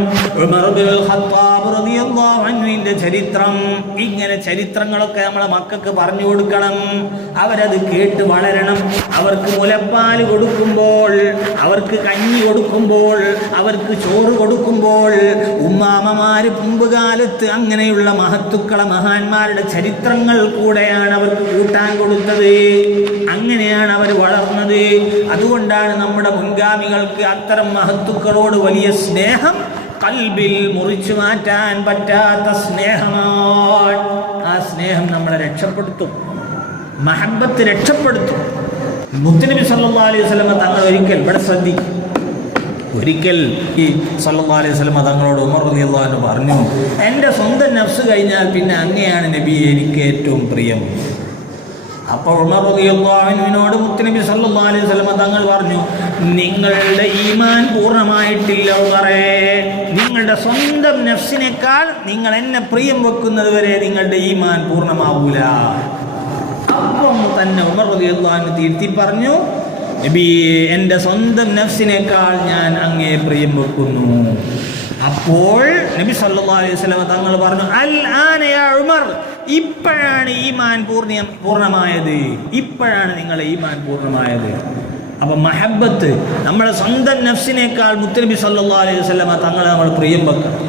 ഉമർ ഇബ്നുൽ ഖത്താബ് റളിയല്ലാഹു അൻഹുവിന്റെ ചരിത്രം, ഇങ്ങനെ ചരിത്രങ്ങളൊക്കെ നമ്മളെ മക്കൾക്ക് പറഞ്ഞു കൊടുക്കണം. അവരത് കേട്ട് വളരണം. അവർക്ക് മുലപ്പാൽ കൊടുക്കുമ്പോൾ, അവർക്ക് കഞ്ഞി കൊടുക്കുമ്പോൾ, അവർക്ക് ചോറ് കൊടുക്കുമ്പോൾ ഉമ്മാമ്മമാര് മുമ്പ് കാലത്ത് അങ്ങനെയുള്ള മഹത്തുക്കളെ മഹാന്മാരുടെ ചരിത്രങ്ങൾ കൂടെയാണ് അവർക്ക് കൂട്ടാൻ കൊടുത്തത്. അങ്ങനെയാണ് അവർ വളർന്നത്. അതുകൊണ്ടാണ് നമ്മുടെ മുൻഗാമികൾക്ക് അത്തരം മഹത്തുക്കളോട് വലിയ സ്നേഹം, കൽബിൽ മുറിച്ചു മാറ്റാൻ പറ്റാത്ത സ്നേഹമാണ്. ആ സ്നേഹം നമ്മളെ രക്ഷപ്പെടുത്തും, മഹബ്ബത്ത് രക്ഷപ്പെടുത്തും. മുത്തുനബി സല്ലല്ലാഹു അലൈഹി വസല്ലം തങ്ങൾ ഒരിക്കൽ ഈ സല്ലല്ലാഹു അലൈഹി വസല്ലം തങ്ങളോട് ഉമർ റളിയല്ലാഹു അൻഹു പറഞ്ഞു, എൻ്റെ സ്വന്തം നഫ്സ് കഴിഞ്ഞാൽ പിന്നെ അങ്ങനെയാണ് നബി എനിക്ക് ഏറ്റവും പ്രിയം. അപ്പോൾ ഉമർ റളിയല്ലാഹു അൻഹുവിനോട് മുത്തുനബി സല്ലല്ലാഹു അലൈഹി വസല്ലം തങ്ങൾ പറഞ്ഞു, നിങ്ങളുടെ ഈമാൻ പൂർണ്ണമായിട്ടില്ല ഉമറേ. നിങ്ങളുടെ സ്വന്തം നഫ്സിനേക്കാൾ നിങ്ങൾ എന്നെ പ്രിയം വെക്കുന്നത് വരെ നിങ്ങളുടെ ഈമാൻ പൂർണ്ണമാവൂല. അപ്പം തന്നെ ഉമർ റളിയല്ലാഹു അൻഹു തിരുത്തി പറഞ്ഞു, നബി, എൻ്റെ സ്വന്തം നഫ്സിനേക്കാൾ ഞാൻ അങ്ങേ പ്രിയം വെക്കുന്നു. അപ്പോൾ നബി സല്ലല്ലാഹു അലൈഹി വസല്ലം തങ്ങൾ പറഞ്ഞു, അൽ ആന യാ ഉമർ, ഇപ്പോഴാണ് ഈമാൻ പൂർണ്ണമായത്, ഇപ്പോഴാണ് നിങ്ങളുടെ ഈമാൻ പൂർണ്ണമായത്. അപ്പം മഹബ്ബത്ത്, നമ്മുടെ സ്വന്തം നഫ്സിനേക്കാൾ മുത്തുനബി സല്ലല്ലാഹു അലൈഹി വസല്ലം തങ്ങളെ നമ്മൾ പ്രിയം വെക്കണം.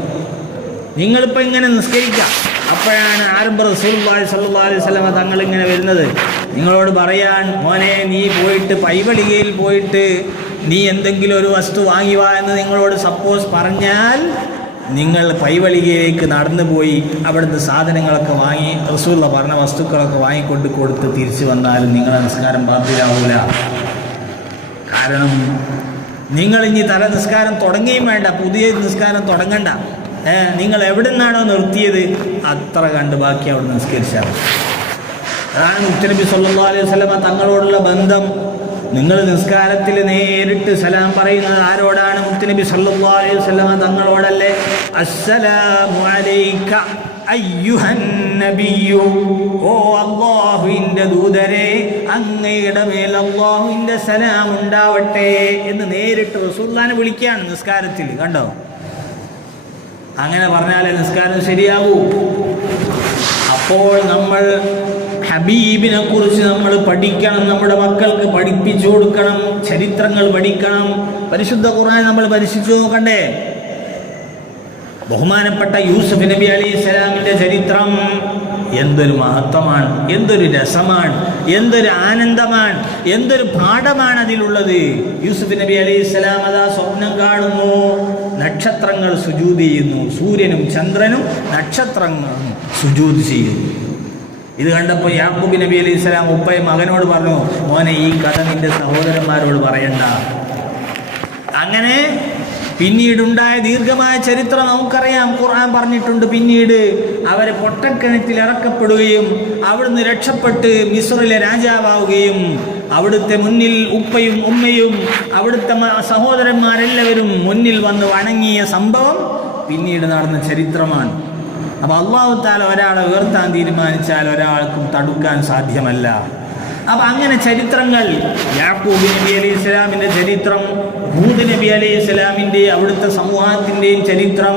നിങ്ങളിപ്പോൾ ഇങ്ങനെ നിസ്കരിക്കാം, അപ്പോഴാണ് ആരംഭ റസൂലുള്ളാഹി സ്വല്ലല്ലാഹു അലൈഹി വസല്ലം തങ്ങൾ ഇങ്ങനെ വരുന്നത്. നിങ്ങളോട് പറയാൻ, മോനെ നീ പോയിട്ട് പൈവളികയിൽ പോയിട്ട് നീ എന്തെങ്കിലും ഒരു വസ്തു വാങ്ങി വാ എന്ന് നിങ്ങളോട് സപ്പോസ് പറഞ്ഞാൽ, നിങ്ങൾ പൈവളികയിലേക്ക് നടന്നു പോയി അവിടുന്ന് സാധനങ്ങളൊക്കെ വാങ്ങി റസൂലുള്ള പറഞ്ഞ വസ്തുക്കളൊക്കെ വാങ്ങിക്കൊണ്ട് കൊടുത്ത് തിരിച്ചു വന്നാലും നിങ്ങളുടെ നിസ്കാരം ബാത്തിലാവൂല. കാരണം നിങ്ങൾ ഇനി തല നിസ്കാരം തുടങ്ങുകയും വേണ്ട, പുതിയ നിസ്കാരം തുടങ്ങണ്ട. നിങ്ങൾ എവിടെ നിന്നാണോ നിർത്തിയത് അത്ര കണ്ട് ബാക്കി അവിടെ നിസ്കരിച്ചാൽ. അതാണ് മുത്തുനബി സല്ലല്ലാഹു അലൈഹി വസല്ലം തങ്ങളോടുള്ള ബന്ധം. നിങ്ങൾ നിസ്കാരത്തിൽ നേരിട്ട് സലാം പറയുന്നത് ആരോടാണ്? മുത്തുനബി സല്ലല്ലാഹു അലൈഹി വസല്ലം തങ്ങളോടല്ലേ. അസ്സലാമു അലൈക അയ്യുഹൻ നബിയ്യു, ഓ അല്ലാഹുവിൻ്റെ ദൂതരെ, അങ്ങയുടെ മേൽ അല്ലാഹുവിൻ്റെ സലാം ഉണ്ടാവട്ടെ എന്ന് നേരിട്ട് റസൂലുള്ളാഹിനെ വിളിക്കുകയാണ് നിസ്കാരത്തിൽ. കണ്ടോ? അങ്ങനെ പറഞ്ഞാലേ നിസ്കാരം ശരിയാകൂ. അപ്പോൾ നമ്മൾ ഹബീബിനെ കുറിച്ച് നമ്മൾ പഠിക്കണം, നമ്മുടെ മക്കൾക്ക് പഠിപ്പിച്ചു കൊടുക്കണം, ചരിത്രങ്ങൾ പഠിക്കണം. പരിശുദ്ധ ഖുർആൻ നമ്മൾ പരിശീലിച്ചു നോക്കണ്ടേ? ബഹുമാനപ്പെട്ട യൂസുഫ് നബി അലൈഹിസ്സലാമിൻ്റെ ചരിത്രം എന്തൊരു മഹത്വമാണ്, എന്തൊരു രസമാണ്, എന്തൊരു ആനന്ദമാണ്, എന്തൊരു പാഠമാണ് അതിലുള്ളത്. യൂസുഫ് നബി അലൈഹിസ്സലാം അതാ സ്വപ്നം കാണുന്നു, നക്ഷത്രങ്ങൾ സുജൂദ് ചെയ്യുന്നു, സൂര്യനും ചന്ദ്രനും നക്ഷത്രങ്ങളും സുജൂദ് ചെയ്യുന്നു. ഇത് കണ്ടപ്പോൾ യാക്കൂബ് നബി അലൈഹിസ്സലാം ഉപ്പയും മകനോട് പറഞ്ഞു, മോനെ ഈ കഥ നിന്റെ സഹോദരന്മാരോട് പറയണ്ട. അങ്ങനെ പിന്നീടുണ്ടായ ദീർഘമായ ചരിത്രം നമുക്കറിയാം, ഖുർആൻ പറഞ്ഞിട്ടുണ്ട്. പിന്നീട് അവരെ പൊട്ടക്കിണറ്റിൽ ഇറക്കപ്പെടുകയും അവിടുന്ന് രക്ഷപ്പെട്ട് മിസ്റിലെ രാജാവാവുകയും അവിടുത്തെ മുന്നിൽ ഉപ്പയും ഉമ്മയും അവിടുത്തെ സഹോദരന്മാരെല്ലാവരും മുന്നിൽ വന്ന് വണങ്ങിയ സംഭവം പിന്നീട് നടന്ന ചരിത്രമാണ്. അപ്പോൾ അല്ലാഹു തആല ഒരാളെ ഉയർത്താൻ തീരുമാനിച്ചാൽ ഒരാൾക്കും തടുക്കാൻ സാധ്യമല്ല. അപ്പം അങ്ങനെ ചരിത്രങ്ങൾ, യാക്കൂബ് നബി അലൈഹി സ്വലാമിൻ്റെ ചരിത്രം, ഹൂദ് നബി അലൈഹി സ്വലാമിൻ്റെ അവിടുത്തെ സമൂഹത്തിൻ്റെയും ചരിത്രം,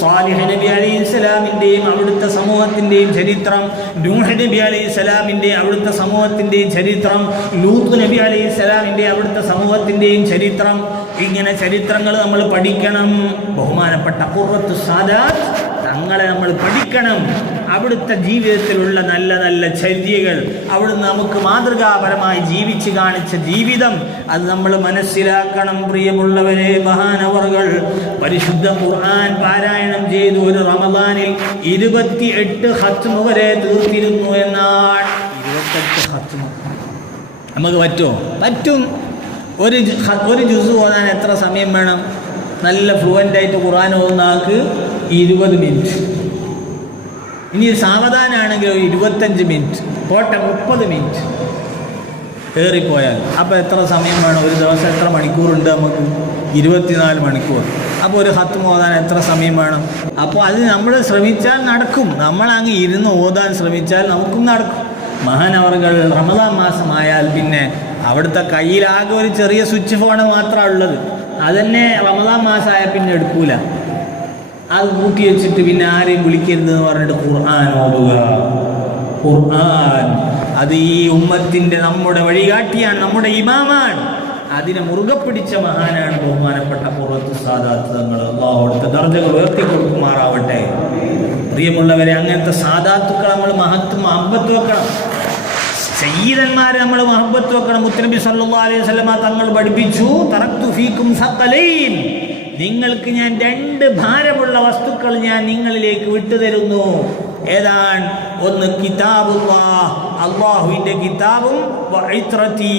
സാലിഹ് നബി അലൈഹി സ്വലാമിൻ്റെയും അവിടുത്തെ സമൂഹത്തിൻ്റെയും ചരിത്രം, നൂഹ് നബി അലൈഹി സ്വലാമിൻ്റെ അവിടുത്തെ സമൂഹത്തിൻ്റെയും ചരിത്രം, ലൂത്ത് നബി അലൈഹി സ്വലാമിൻ്റെ അവിടുത്തെ സമൂഹത്തിൻ്റെയും ചരിത്രം. ഇങ്ങനെ ചരിത്രങ്ങൾ നമ്മൾ പഠിക്കണം. ബഹുമാനപ്പെട്ട ഖുർറത്തു സാദാത്ത് തങ്ങളെ നമ്മൾ പഠിക്കണം. അവിടുത്തെ ജീവിതത്തിലുള്ള നല്ല നല്ല ചര്യകൾ, അവിടുന്ന് നമുക്ക് മാതൃകാപരമായി ജീവിച്ച് കാണിച്ച ജീവിതം, അത് നമ്മൾ മനസ്സിലാക്കണം. പ്രിയമുള്ളവരെ, മഹാനവറുകൾ പരിശുദ്ധ ഖുർആൻ പാരായണം ചെയ്തു ഒരു റമദാനിൽ 28 ഖത്മ് വരെ തീർത്തിരുന്നു എന്നാണ്. 28 ഖത്മ് നമുക്ക് പറ്റുമോ? പറ്റും. ഒരു ജുസ് ഓതാൻ എത്ര സമയം വേണം? നല്ല ഫ്ലുവൻ്റായിട്ട് ഖുർആൻ ഓതുന്ന ആൾക്ക് 20 മിനിറ്റ്. ഇനി സാവധാനാണെങ്കിൽ 25 മിനിറ്റ്, പോട്ടെ 30 മിനിറ്റ് ഏറിപ്പോയാൽ. അപ്പോൾ എത്ര സമയം വേണം? ഒരു ദിവസം എത്ര മണിക്കൂറുണ്ട് നമുക്ക്? 24 മണിക്കൂർ. അപ്പോൾ ഒരു ഖത്മ് ഓതാൻ എത്ര സമയം വേണം? അപ്പോൾ അത് നമ്മൾ ശ്രമിച്ചാൽ നടക്കും. നമ്മളങ്ങ് ഇരുന്ന് ഓതാൻ ശ്രമിച്ചാൽ നമുക്കും നടക്കും. മഹാനവറുകൾ റമദാൻ മാസമായാൽ പിന്നെ അവിടുത്തെ കയ്യിലാകെ ഒരു ചെറിയ സ്വിച്ച് ഫോൺ മാത്രമാണ് ഉള്ളത്. അതന്നെ റമദാൻ മാസമായാൽ പിന്നെ എടുക്കൂല. അത് കൂട്ടി വെച്ചിട്ട് പിന്നെ ആരെയും വിളിക്കരുതെന്ന് പറഞ്ഞിട്ട് ഖുർആൻ ഓതുക. ഖുർആൻ അത് ഈ ഉമ്മത്തിൻ്റെ നമ്മുടെ വഴികാട്ടിയാണ്, നമ്മുടെ ഇമാമാണ്. അതിനെ മുറുകെ പിടിച്ച മഹാനാണ് ബഹുമാനപ്പെട്ട ഖുറത്ത് സാദാത്ത് തങ്ങൾ. അല്ലാഹു അവിടുത്തെ ദർജകൾ ഉയർത്തി കൊടുക്കുമാറാവട്ടെ. പ്രിയമുള്ളവരെ, അങ്ങനത്തെ സാദാത്തുക്കൾ നമ്മൾ മഹബത്ത് വെക്കണം. സയ്യിദന്മാരെ നമ്മൾ മഹബത്ത് വെക്കണം. മുത്തനബി സല്ലല്ലാഹു അലൈഹി വസല്ലമ തങ്ങൾ പഠിപ്പിച്ചു, തറക്തു ഫീക്കും സഖലൈൻ, നിങ്ങൾക്ക് ഞാൻ 2 ഭാരമുള്ള വസ്തുക്കൾ ഞാൻ നിങ്ങളിലേക്ക് വിട്ടുതരുന്നു. ഏതാണ്? ഒന്ന് കിതാബുല്ലാഹ്, അല്ലാഹുവിൻ്റെ കിതാബും, വഇത്രതി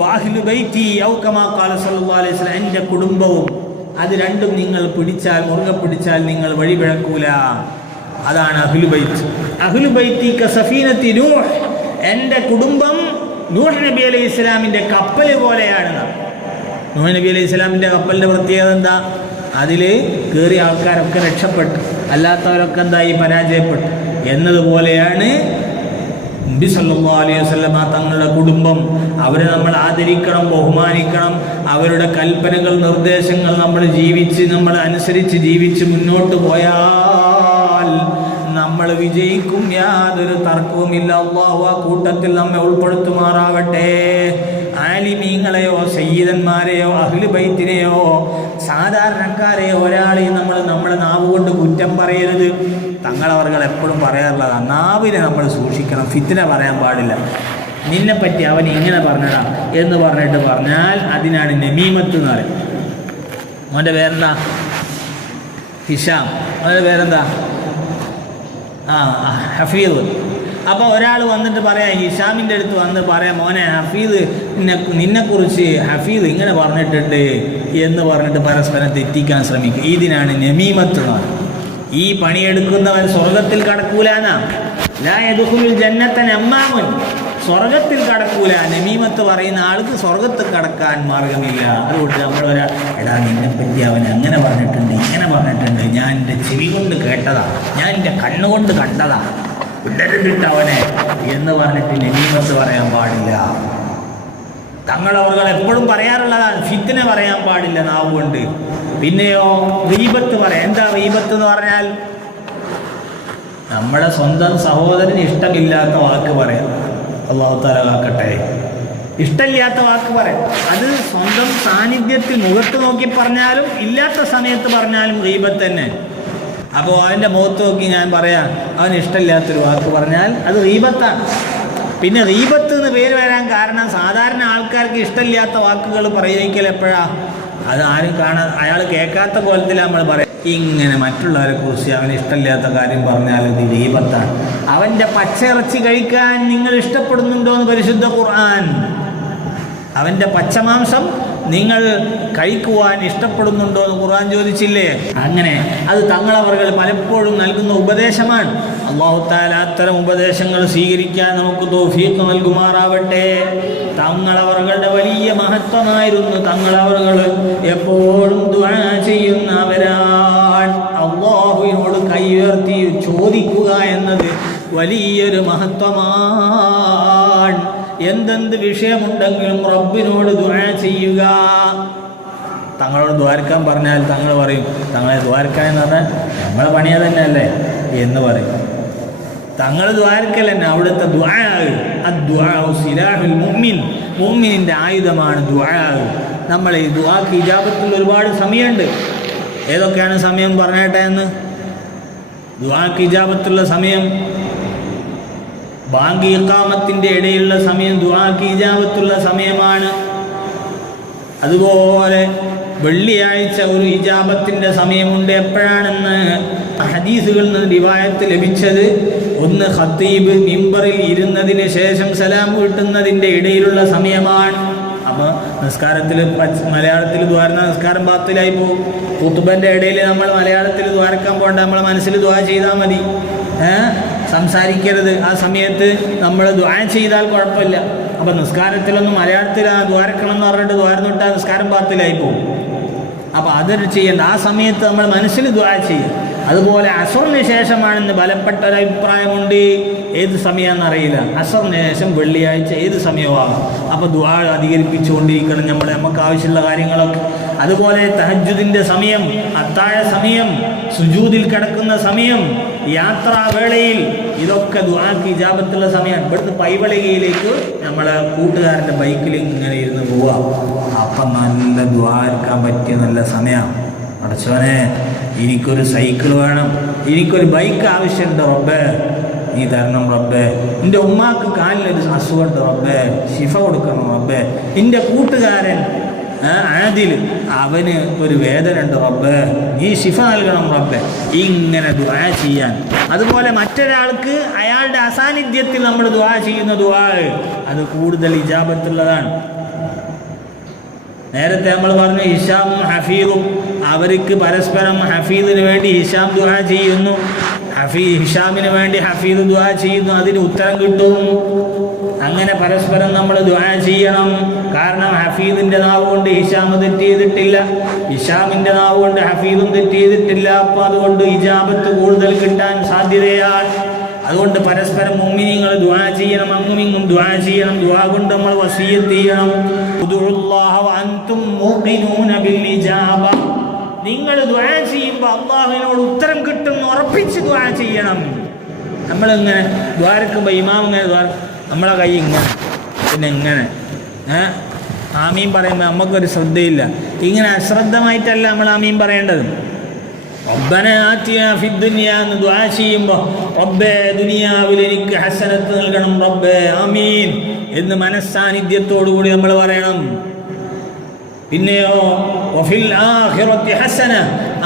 വഅഹ്ലു ബൈതി ഔ കമാ ഖാല സല്ലല്ലാഹു അലൈഹി വസല്ലം, എൻ്റെ കുടുംബവും. അത് രണ്ടും നിങ്ങൾ പിടിച്ചാൽ, മുറുകെ പിടിച്ചാൽ നിങ്ങൾ വഴിപിഴക്കൂല. അതാണ് അഹ്ലു ബൈത്ത്. അഹ്ലു ബൈതി കസഫീനത്തി നൂഹ്, എൻ്റെ കുടുംബം നൂഹ് നബി അലൈഹി ഇസ്ലാമിൻ്റെ കപ്പൽ പോലെയാണ്. നൂഹ് നബി അലൈഹി ഇസ്ലാമിൻ്റെ കപ്പലിൻ്റെ പ്രത്യേകത എന്താ? അതിൽ കയറിയ ആൾക്കാരൊക്കെ രക്ഷപ്പെട്ടു, അല്ലാത്തവരൊക്കെ എന്തായി? പരാജയപ്പെട്ടു. എന്നതുപോലെയാണ് നബി സല്ലല്ലാഹു അലൈഹി വസല്ലമ തങ്ങളുടെ കുടുംബം. അവരെ നമ്മൾ ആദരിക്കണം, ബഹുമാനിക്കണം. അവരുടെ കൽപ്പനകൾ, നിർദ്ദേശങ്ങൾ നമ്മൾ അനുസരിച്ച് ജീവിച്ച് മുന്നോട്ട് പോയാൽ നമ്മൾ വിജയിക്കും, യാതൊരു തർക്കവുമില്ല. അല്ലാഹു ആ കൂട്ടത്തിൽ നമ്മെ ഉൾപ്പെടുത്തുമാറാവട്ടെ. ആലിമീങ്ങളെയോ സയ്യിദന്മാരെയോ അഹ്ലു ബൈത്തിനെയോ സാധാരണക്കാരെയോ ഒരാളെയും നമ്മുടെ നാവ് കൊണ്ട് കുറ്റം പറയരുത്. തങ്ങളവർകൾ എപ്പോഴും പറയാറുള്ളതാണ്, നാവിനെ നമ്മൾ സൂക്ഷിക്കണം, ഫിത്ന പറയാൻ പാടില്ല. നിന്നെപ്പറ്റി അവൻ ഇങ്ങനെ പറഞ്ഞടാ എന്ന് പറഞ്ഞാൽ അതിനാണ് നമീമത്ത് എന്ന് പറയും. അവൻ്റെ പേരെന്താ? ഹിഷാം. അവൻ്റെ പേരെന്താ? ഹഫീദ്. അപ്പോൾ ഒരാൾ വന്നിട്ട് പറയാം, ഹിഷാമിൻ്റെ അടുത്ത് വന്ന് പറയാം, മോനെ ഹഫീദ് നിന്നെക്കുറിച്ച് ഹഫീദ് ഇങ്ങനെ പറഞ്ഞിട്ടുണ്ട് എന്ന് പറഞ്ഞിട്ട് പരസ്പരം തെറ്റിക്കാൻ ശ്രമിക്കും. ഇതിനാണ് നമീമത്ത്. ഈ പണിയെടുക്കുന്നവൻ സ്വർഗത്തിൽ കടക്കൂലാന്നാ. ലാ യദ്ഖുലുൽ ജന്നത നമ്മാമുൻ, സ്വർഗത്തിൽ കടക്കൂല. നമീമത്ത് പറയുന്ന ആൾക്ക് സ്വർഗത്തിൽ കടക്കാൻ മാർഗമില്ല. അതുകൊണ്ട് നമ്മളൊരാ എടാ നിന്നെപ്പറ്റി അവൻ അങ്ങനെ പറഞ്ഞിട്ടുണ്ട്, ഇങ്ങനെ പറഞ്ഞിട്ടുണ്ട്, ഞാൻ എൻ്റെ ചെവി കൊണ്ട് കേട്ടതാ, ഞാൻ എൻ്റെ കണ്ണുകൊണ്ട് കണ്ടതാ, വിടരുതിട്ട് അവനെ എന്ന് പറഞ്ഞിട്ട് നമീമത്ത് പറയാൻ പാടില്ല. തങ്ങളവர்கள் എപ്പോഴും പറയാറുള്ളതാണ്, ഫിത്ന പറയാൻ പാടില്ല നാവ് കൊണ്ട്. പിന്നെയോ ഗീബത്ത് പറയാം. എന്താ ഗീബത്ത് എന്ന് പറഞ്ഞാൽ? നമ്മുടെ സ്വന്തം സഹോദരന് ഇഷ്ടമില്ലാത്ത വാക്ക് പറയാം. അല്ലാഹു തആല കാക്കട്ടെ. ഇഷ്ടമില്ലാത്ത വാക്ക് പറയാം. അത് സ്വന്തം സാന്നിധ്യത്തിൽ മുഖത്ത് നോക്കി പറഞ്ഞാലും ഇല്ലാത്ത സമയത്ത് പറഞ്ഞാലും ഗീബത്ത് തന്നെ. അപ്പോൾ അവൻ്റെ മുഖത്ത് നോക്കി ഞാൻ പറയാം, അവന് ഇഷ്ടമില്ലാത്തൊരു വാക്ക് പറഞ്ഞാൽ അത് ഗീബത്താണ്. പിന്നെ ഗീബത്ത് എന്ന് പേര് വരാൻ കാരണം സാധാരണ ആൾക്കാർക്ക് ഇഷ്ടമില്ലാത്ത വാക്കുകൾ പ്രയോഗിക്കൽ എപ്പോഴാണ്? അത് ആരും അയാൾ കേൾക്കാത്ത കോലത്തിൽ നമ്മൾ പറയാം. ഇങ്ങനെ മറ്റുള്ളവരെ കുറിച്ച് അവന് ഇഷ്ടമില്ലാത്ത കാര്യം പറഞ്ഞാൽ ഇത് ഗീബത്താണ്. അവൻ്റെ പച്ചയിറച്ചി കഴിക്കാൻ നിങ്ങൾ ഇഷ്ടപ്പെടുന്നുണ്ടോ എന്ന് പരിശുദ്ധ ഖുർആൻ. അവൻ്റെ പച്ചമാംസം നിങ്ങൾ കഴിക്കുവാൻ ഇഷ്ടപ്പെടുന്നുണ്ടോ എന്ന് ഖുർആൻ ചോദിച്ചില്ലേ? അങ്ങനെ അത് തങ്ങളവர்கள் പലപ്പോഴും നൽകുന്ന ഉപദേശമാണ്. അല്ലാഹു തആല അത്തരം ഉപദേശങ്ങൾ സ്വീകരിക്കാൻ നമുക്ക് തൗഫീഖ് നൽകുമാറാവട്ടെ. തങ്ങളവരുടെ വലിയ മഹത്വമായിരുന്നു. തങ്ങളവர்கள் എപ്പോഴും ദുആ ചെയ്യുന്നവരാണ്. അല്ലാഹുവിനോട് കൈ ഉയർത്തി ചോദിക്കുക എന്നത് വലിയൊരു മഹത്വമാണ്. എന്തെന്ത് വിഷയമുണ്ടെങ്കിലും റബ്ബിനോട് ദുആ ചെയ്യുക. തങ്ങളോട് ദ്വാരക്കാൻ പറഞ്ഞാൽ തങ്ങൾ പറയും, തങ്ങളെ ദ്വാരക്കാൻ എന്ന് പറഞ്ഞാൽ നമ്മളെ പണിയ തന്നെയല്ലേ എന്ന് പറയും. തങ്ങൾ ദ്വാരക്കൽ തന്നെ. അവിടുത്തെ ദുആ, അദ്ദുആഉ സിലാഹുൽ മുഅ്മിൻ, മുഅ്മിനിൻ്റെ ആയുധമാണ് ദുആ. നമ്മൾ ഈ ദുആക്ക് ഇജാബത്തിൽ ഒരുപാട് സമയമുണ്ട്. ഏതൊക്കെയാണ് സമയം പറഞ്ഞേട്ടെ എന്ന്? ദുആക്ക് ഇജാബത്തുള്ള സമയം, ബാങ്ക് ഇഖാമത്തിൻ്റെ ഇടയിലുള്ള സമയം ദുആക്ക് ഇജാബത്തുള്ള സമയമാണ്. അതുപോലെ വെള്ളിയാഴ്ച ഒരു ഇജാബത്തിൻ്റെ സമയമുണ്ട്. എപ്പോഴാണെന്ന് ഹദീസുകളിൽ നിന്ന് റിവായത്ത് ലഭിച്ചത്, ഒന്ന് ഖത്തീബ് മിമ്പറിൽ ഇരുന്നതിന് ശേഷം സലാം വീട്ടുന്നതിൻ്റെ ഇടയിലുള്ള സമയമാണ്. അപ്പോൾ നിസ്കാരത്തിൽ മലയാളത്തിൽ ദ്വാരുന്ന നിസ്കാരം ബാത്തിലായി പോകും. ഖുതുബൻ്റെ ഇടയിൽ നമ്മൾ മലയാളത്തിൽ ദ്വാരക്കാൻ പോകണ്ട, നമ്മളെ മനസ്സിൽ ദ്വാ ചെയ്താൽ മതി, സംസാരിക്കരുത്. ആ സമയത്ത് നമ്മൾ ദ്വാ ചെയ്താൽ കുഴപ്പമില്ല. അപ്പം നിസ്കാരത്തിലൊന്നും മലയാളത്തിൽ ദ്വാരക്കണം എന്ന് പറഞ്ഞിട്ട് ദ്വാരന്നിട്ടാൽ നിസ്കാരം ബാത്തിലായി പോകും. അപ്പോൾ അതൊരു ചെയ്യേണ്ട. ആ സമയത്ത് നമ്മൾ മനസ്സിൽ ദ്വാ ചെയ്യും. അതുപോലെ അസറിന് ശേഷമാണെന്ന് ബലപ്പെട്ട ഒരു അഭിപ്രായമുണ്ട്. ഏത് സമയമാണെന്നറിയില്ല. അസറിന് ശേഷം വെള്ളിയാഴ്ച ഏത് സമയമാകാം. അപ്പോൾ ദുആ അധികരിപ്പിച്ചുകൊണ്ടിരിക്കണം നമുക്ക് ആവശ്യമുള്ള കാര്യങ്ങളൊക്കെ. അതുപോലെ തഹജ്ജുദിൻ്റെ സമയം, അത്താഴ സമയം, സുജൂദിൽ കിടക്കുന്ന സമയം, യാത്രാവേളയിൽ, ഇതൊക്കെ ദുആക്ക് ഇജാബത്തുള്ള സമയമാണ്. ഇവിടുന്ന് പൈവളികയിലേക്ക് നമ്മളെ കൂട്ടുകാരൻ്റെ ബൈക്കിൽ ഇങ്ങനെ ഇരുന്ന് പോവാം. അപ്പം നല്ല ദുആ എടുക്കാൻ പറ്റിയ നല്ല സമയമാണ്. അടച്ചോനെ, എനിക്കൊരു സൈക്കിൾ വേണം, എനിക്കൊരു ബൈക്ക് ആവശ്യമുണ്ട് റബ്ബേ, നീ തരണം റബ്ബേ. എൻ്റെ ഉമ്മാക്ക് കാലിലൊരു അസുഖമുണ്ട് റബ്ബേ, ശിഫ കൊടുക്കണം റബ്ബേ. എൻ്റെ കൂട്ടുകാരൻ ആദിൽ, അവന് ഒരു വേദന ഉണ്ട് റബ്ബേ, നീ ശിഫ നൽകണം റബ്ബേ. ഇങ്ങനെ ദുആ ചെയ്യാൻ. അതുപോലെ മറ്റൊരാൾക്ക് അയാളുടെ അസാന്നിധ്യത്തിൽ നമ്മൾ ദുആ ചെയ്യുന്ന ദുആ അത് കൂടുതൽ ഇജാബത്തുള്ളതാണ്. നേരത്തെ നമ്മൾ പറഞ്ഞു ഹിഷാമും ഹഫീദും, അവർക്ക് പരസ്പരം ഹഫീദിന് വേണ്ടി ഹിഷാം ദുആ ചെയ്യുന്നു, ഹിഷാമിന് വേണ്ടി ഹഫീദ് ദുആ ചെയ്യുന്നു, അതിന് ഉത്തരം കിട്ടും. അങ്ങനെ പരസ്പരം നമ്മൾ ദുആ ചെയ്യണം. കാരണം ഹഫീദിൻ്റെ നാവ് കൊണ്ട് ഹിഷാം തെറ്റ് ചെയ്തിട്ടില്ല, ഹിഷാമിൻ്റെ നാവ് കൊണ്ട് ഹഫീദും തെറ്റ് ചെയ്തിട്ടില്ല. അപ്പോൾ അതുകൊണ്ട് ഇജാബത്ത് കൂടുതൽ കിട്ടാൻ സാധ്യതയാണ്. അതുകൊണ്ട് പരസ്പരം മുഅ്മിനീങ്ങൾ ദുആ ചെയ്യണം, അങ്ങും ഇങ്ങും ദുആ ചെയ്യണം. ദുആ കൊണ്ട് നമ്മൾ വസിയ്യത്ത് ചെയ്യണം. ഉദ്ഉല്ലാഹ വഅൻതും മുഖിനൂന ബിൽ ഇജാബ. നിങ്ങൾ ദുആ ചെയ്യുമ്പോൾ അല്ലാഹുവിനോട് ഉത്തരം കിട്ടും ഉറപ്പിച്ച് ദുആ ചെയ്യണം. നമ്മളിങ്ങനെ ദ്വാരക്കുമ്പോൾ ഇമാം ഇങ്ങനെ നമ്മളെ കൈ ഇങ്ങനെ പിന്നെ ഇങ്ങനെ ആമീൻ പറയുമ്പോൾ നമുക്കൊരു ശ്രദ്ധയില്ല. ഇങ്ങനെ അശ്രദ്ധമായിട്ടല്ല നമ്മൾ ആമീൻ പറയേണ്ടത്. റബ്ബന ആതിനാ ഫിദ്ദുനിയ എന്ന് ദുആ ചെയ്യുമ്പോൾ റബ്ബേ ദുനിയാവിൽ എനിക്ക് ഹസനത്ത് നൽകണം റബ്ബേ ആമീൻ എന്ന് മനസ്സാന്നിധ്യത്തോടുകൂടി നമ്മൾ പറയണം. പിന്നെയോ വഫിൽ ആഖിറത്തി ഹസന,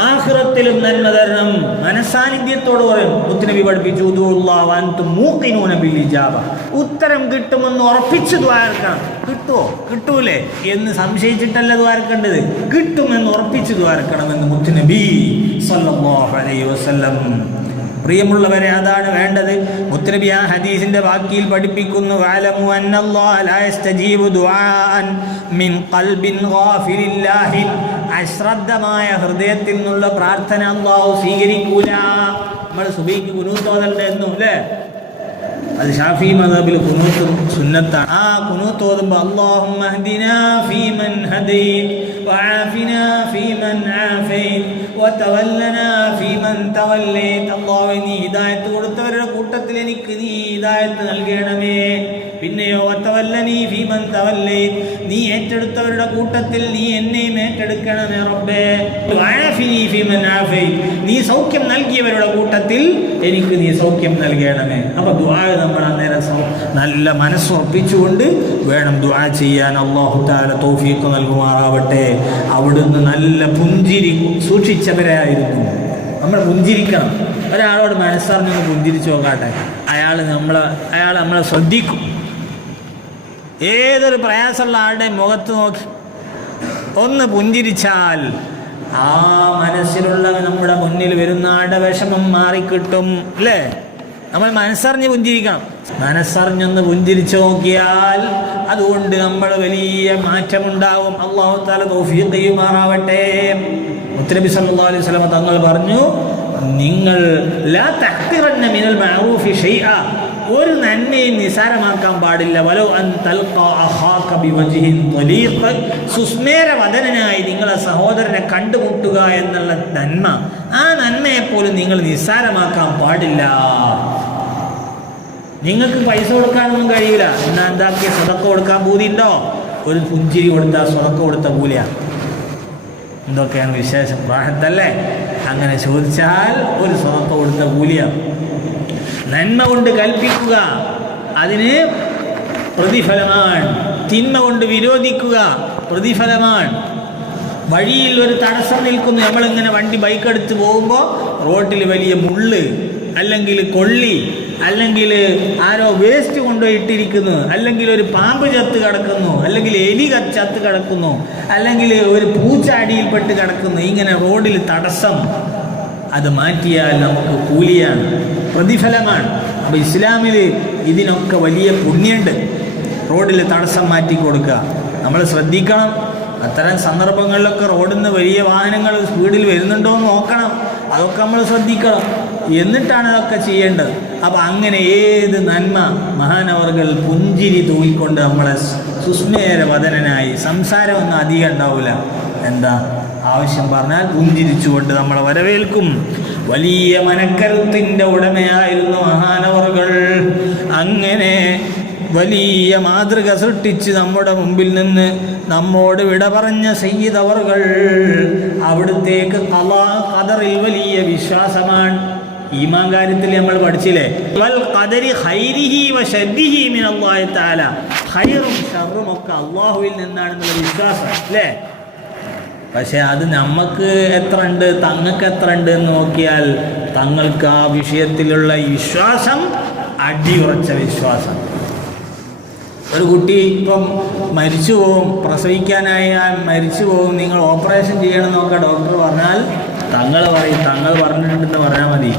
ആഖിറത്തിലും നന്മ തരണം, മനസ്സാന്നിധ്യത്തോട് പറയും. മുത്തുനബി പഠിപ്പിച്ചു ഉദ്ഉല്ലാഹ വഅൻതും മൂഖിനൂന ബിൽ ഇജാബ. ഉത്തരം കിട്ടുമെന്ന് ഉറപ്പിച്ച് ദ്വാരക്കണം. കിട്ടുമോ കിട്ടൂലേ എന്ന് സംശയിച്ചിട്ടല്ല ദ്വാരക്കേണ്ടത്, കിട്ടുമെന്ന് ഉറപ്പിച്ച് ദ്വാരക്കണമെന്ന് മുത്തുനബി സല്ലല്ലാഹു അലൈഹി വസല്ലം. പ്രിയമുള്ളവരെ, അതാണ് വേണ്ടത്. മുത്തുനബി ആ ഹദീസിന്റെ വാക്കിയിൽ പഠിപ്പിക്കുന്നു, വഅലമു അന്നല്ലാഹ ലാ യസ്തജീബു ദുആഅൻ മിൻ ഖൽബിൻ ഗാഫിലില്ലാഹി. അശ്രദ്ധമായ ഹൃദയത്തിൽ നിന്നുള്ള പ്രാർത്ഥന അല്ലാഹു സ്വീകരിക്കൂല. നമ്മൾ സുബഹിക്ക് ഖുനൂത്ത് ഓതണ്ടെന്നും അല്ലേ, അത് ഷാഫി മദ്ഹബിൽ ഖുനൂത്ത് സുന്നത്താണ്. ആ ഖുനൂത്ത് ഓതുമ്പോൾ അല്ലാഹുമ്മ ഹ്ദിനാ ഫീമൻ ഹദൈത വആഫിനാ ഫീമൻ ആഫൈത വതവല്ലനാ ഫീമൻ തവല്ലൈത. അല്ലാഹുവേ, നീ ഹിദായത്ത് കൊടുത്തവരുടെ കൂട്ടത്തിൽ എനിക്ക് നീ ഹിദായത്ത് നൽകണമേ. പിന്നെയോ വതവല്ലനീ ഫീമൻ തവല്ലൈത, നീ ഏറ്റെടുത്തവരുടെ കൂട്ടത്തിൽ നീ എന്നെയും ഏറ്റെടുക്കണമേ റബ്ബേ. വആഫിനീ ഫീമൻ ആഫൈത, നീ സൗഖ്യം നൽകിയവരുടെ കൂട്ടത്തിൽ എനിക്ക് നീ സൗഖ്യം നൽകണമേ. അപ്പോൾ ദുആ നമ്മൾ അന്നേരം നല്ല മനസ്സുറപ്പിച്ചുകൊണ്ട് വേണം ദുആ ചെയ്യാൻ. അല്ലാഹു തആല തൗഫീഖ് നൽകുമാറാവട്ടെ. അവിടുന്ന് നല്ല പുഞ്ചിരി സൂക്ഷിച്ചവരായിരുന്നു. നമ്മൾ പുഞ്ചിരിക്കണം. ഒരാളോട് മനസ്സറിഞ്ഞൊന്ന് പുഞ്ചിരിച്ചു നോക്കാട്ടെ, അയാൾ നമ്മളെ ശ്രദ്ധിക്കും. ഏതൊരു പ്രയാസമുള്ള ആളുടെ മുഖത്ത് നോക്കി ഒന്ന് പുഞ്ചിരിച്ചാൽ ആ മനസ്സിലുള്ള നമ്മുടെ മുന്നിൽ വരുന്ന ആളുടെ വിഷമം മാറിക്കിട്ടും അല്ലേ. നമ്മൾ മനസ്സറിഞ്ഞ് പുഞ്ചിരിക്കണം. മനസ്സറിഞ്ഞൊന്ന് പുഞ്ചിരിച്ചു നോക്കിയാൽ അതുകൊണ്ട് നമ്മൾ വലിയ മാറ്റമുണ്ടാവും. അല്ലാഹു തആല തൗഫീഖ് ചെയ്യുമാറാവട്ടെ. മുത്തനബി സല്ലല്ലാഹു അലൈഹി വസല്ലം തങ്ങൾ പറഞ്ഞു, നിങ്ങൾ ലാ തഹ്ഖിറന്ന മിനൽ മഅറൂഫി ഷൈഅ, ഒരു നന്മയും നിസാരമാക്കാൻ പാടില്ല. വലൗ അൻ തൽഖാ അഖാക ബിവജ്ഹിൻ ത്വലീഖ്, സുസ്മേരവദനായി നിങ്ങളെ സഹോദരനെ കണ്ടുമുട്ടുക എന്നുള്ള നന്മ, ആ നന്മയെപ്പോലും നിങ്ങൾ നിസാരമാക്കാൻ പാടില്ല. നിങ്ങൾക്ക് പൈസ കൊടുക്കാനൊന്നും കഴിയില്ല, എന്നാൽ എന്താക്കിയ സ്വതക്ക കൊടുക്കാൻ പൂതിയുണ്ടോ? ഒരു പുഞ്ചിരി കൊടുത്താൽ സ്വതക്ക കൊടുത്ത കൂലിയാണ്. എന്തൊക്കെയാണ് വിശേഷം, റാഹത്തല്ലേ? അങ്ങനെ ചോദിച്ചാൽ ഒരു സ്വതക്ക കൊടുത്ത കൂലിയാണ്. നന്മ കൊണ്ട് കൽപ്പിക്കുക അതിന് പ്രതിഫലമാണ്, തിന്മ കൊണ്ട് വിരോധിക്കുക പ്രതിഫലമാണ്. വഴിയിൽ ഒരു തടസ്സം നിൽക്കുന്നു, നമ്മളിങ്ങനെ ബൈക്ക് എടുത്ത് പോകുമ്പോൾ റോട്ടിൽ വലിയ മുള്ള് അല്ലെങ്കിൽ കൊള്ളി അല്ലെങ്കിൽ ആരോ വേസ്റ്റ് കൊണ്ടുപോയി ഇട്ടിരിക്കുന്നു, അല്ലെങ്കിൽ ഒരു പാമ്പ് ചത്ത് കിടക്കുന്നു, അല്ലെങ്കിൽ എലി ചത്ത് കിടക്കുന്നു, അല്ലെങ്കിൽ ഒരു പൂച്ച അടിയിൽപ്പെട്ട് കിടക്കുന്നു, ഇങ്ങനെ റോഡിൽ തടസ്സം, അത് മാറ്റിയാൽ നമുക്ക് കൂലിയാണ്, പ്രതിഫലമാണ്. അപ്പോൾ ഇസ്ലാമിൽ ഇതിനൊക്കെ വലിയ പുണ്യമുണ്ട്. റോഡിൽ തടസ്സം മാറ്റി കൊടുക്കുക, നമ്മൾ ശ്രദ്ധിക്കണം. അത്തരം സന്ദർഭങ്ങളിലൊക്കെ റോഡിൽ നിന്ന് വലിയ വാഹനങ്ങൾ സ്പീഡിൽ വരുന്നുണ്ടോ എന്ന് നോക്കണം, അതൊക്കെ നമ്മൾ ശ്രദ്ധിക്കണം. എന്നിട്ടാണ് അതൊക്കെ ചെയ്യേണ്ടത്. അപ്പം അങ്ങനെ ഏത് നന്മ മഹാനവർകൾ പുഞ്ചിരി തൂക്കിക്കൊണ്ട് നമ്മളെ സുസ്മേരവദനായി, സംസാരമൊന്നും അധികം ഉണ്ടാവില്ല, എന്താ ആവശ്യം പറഞ്ഞാൽ പുഞ്ചിരിച്ചുകൊണ്ട് നമ്മളെ വരവേൽക്കും. വലിയ മനക്കരുത്തിൻ്റെ ഉടമയായിരുന്നു മഹാനവർകൾ. അങ്ങനെ വലിയ മാതൃക സൃഷ്ടിച്ച് നമ്മുടെ മുമ്പിൽ നിന്ന് നമ്മോട് വിട പറഞ്ഞ സയ്യിദ് അവർകൾ, അവിടുത്തേക്ക് ഖദറിൽ വലിയ വിശ്വാസമാണ്. ഈമാൻ കാര്യത്തിൽ നമ്മൾ പഠിച്ചില്ലേ, വൽ ഖദരി ഖൈരിഹി വശർരിഹി മിനല്ലാഹി തആല, ഖൈറും ശർറും ഒക്കെ അല്ലാഹുവിൽ നിന്നാണെന്നുള്ള വിശ്വാസം അല്ലേ. പക്ഷെ അത് നമുക്ക് എത്ര ഉണ്ട്, തങ്ങൾക്ക് എത്ര ഉണ്ട് എന്ന് നോക്കിയാൽ തങ്ങൾക്ക് ആ വിഷയത്തിലുള്ള വിശ്വാസം അടിയുറച്ച വിശ്വാസം. ഒരു കുട്ടി ഇപ്പം മരിച്ചു പോവും, പ്രസവിക്കാനായാൽ മരിച്ചു പോവും, നിങ്ങൾ ഓപ്പറേഷൻ ചെയ്യണമെന്നൊക്കെ ഡോക്ടർ പറഞ്ഞാൽ തങ്ങൾ പറയും, തങ്ങൾ പറഞ്ഞിട്ടുണ്ടെന്ന് പറഞ്ഞാൽ മതി.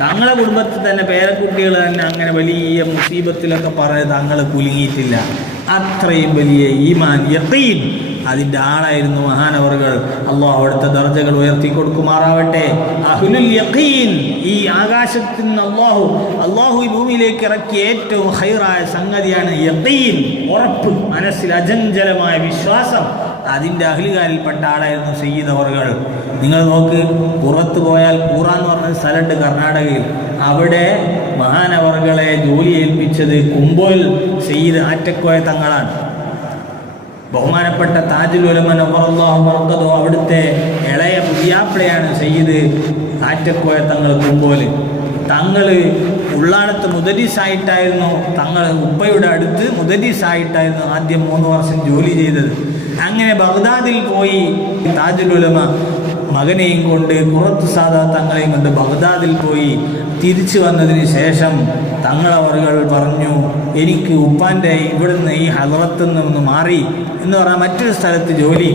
തങ്ങളെ കുടുംബത്തിൽ തന്നെ പേരക്കുട്ടികൾ തന്നെ അങ്ങനെ വലിയ മുസീബത്തിലൊക്കെ പറഞ്ഞ് തങ്ങൾ കുലുങ്ങിയിട്ടില്ല. അത്രയും വലിയ ഈമാൻ, യഖീൻ അതിൻ്റെ ആളായിരുന്നു മഹാനവറുകൾ. അല്ലാഹു അവിടുത്തെ ദർജകൾ ഉയർത്തി കൊടുക്കുമാറാവട്ടെ. അഹ്ലുൽ യഖീൻ, ഈ ആകാശത്തിൽ നിന്ന് അല്ലാഹു ഈ ഭൂമിയിലേക്ക് ഇറക്കിയ ഏറ്റവും ഖൈറായ സംഗതിയാണ് യഖീൻ, ഉറപ്പ്, മനസ്സിൽ അചഞ്ചലമായ വിശ്വാസം. അതിൻ്റെ അഹ്ലുകാരിൽപ്പെട്ട ആളായിരുന്നു സയ്യിദ് അവറുകൾ. നിങ്ങൾ നോക്ക്, പുറത്ത് പോയാൽ കൂറ എന്ന് പറഞ്ഞ സ്ഥലമുണ്ട് കർണാടകയിൽ. അവിടെ മഹാനവറുകളെ ജോലി ഏൽപ്പിച്ചത് കുമ്പോൽ സയ്യിദ് ആറ്റക്കോയ തങ്ങളാണ്. ബഹുമാനപ്പെട്ട താജുൽ ഉലമ നവ്വറല്ലാഹു മർഖദഹു അവിടുത്തെ ഇളയ പുതിയാപ്പിളയാണ് സയ്യിദ് ആറ്റക്കോയ തങ്ങൾ കുമ്പോല്. തങ്ങൾ ഉള്ളാടത്ത് മുദരിസായിട്ടായിരുന്നു, തങ്ങൾ ഉപ്പയുടെ അടുത്ത് മുദരിസായിട്ടായിരുന്നു ആദ്യം 3 വർഷം ജോലി ചെയ്തത്. അങ്ങനെ ബഗ്ദാദിൽ പോയി താജുൽ ഉലമ മകനെയും കൊണ്ട് ഖുറത്ത് സാദാ തങ്ങളെയും കൊണ്ട് ബഗ്ദാദിൽ പോയി തിരിച്ചു വന്നതിന് ശേഷം തങ്ങളവറുകൾ പറഞ്ഞു, എനിക്ക് ഉപ്പാൻ്റെ ഇവിടുന്ന് ഈ ഹദറത്തിൽ നിന്ന് മാറി എന്ന് പറഞ്ഞാൽ മറ്റൊരു സ്ഥലത്ത് ജോലി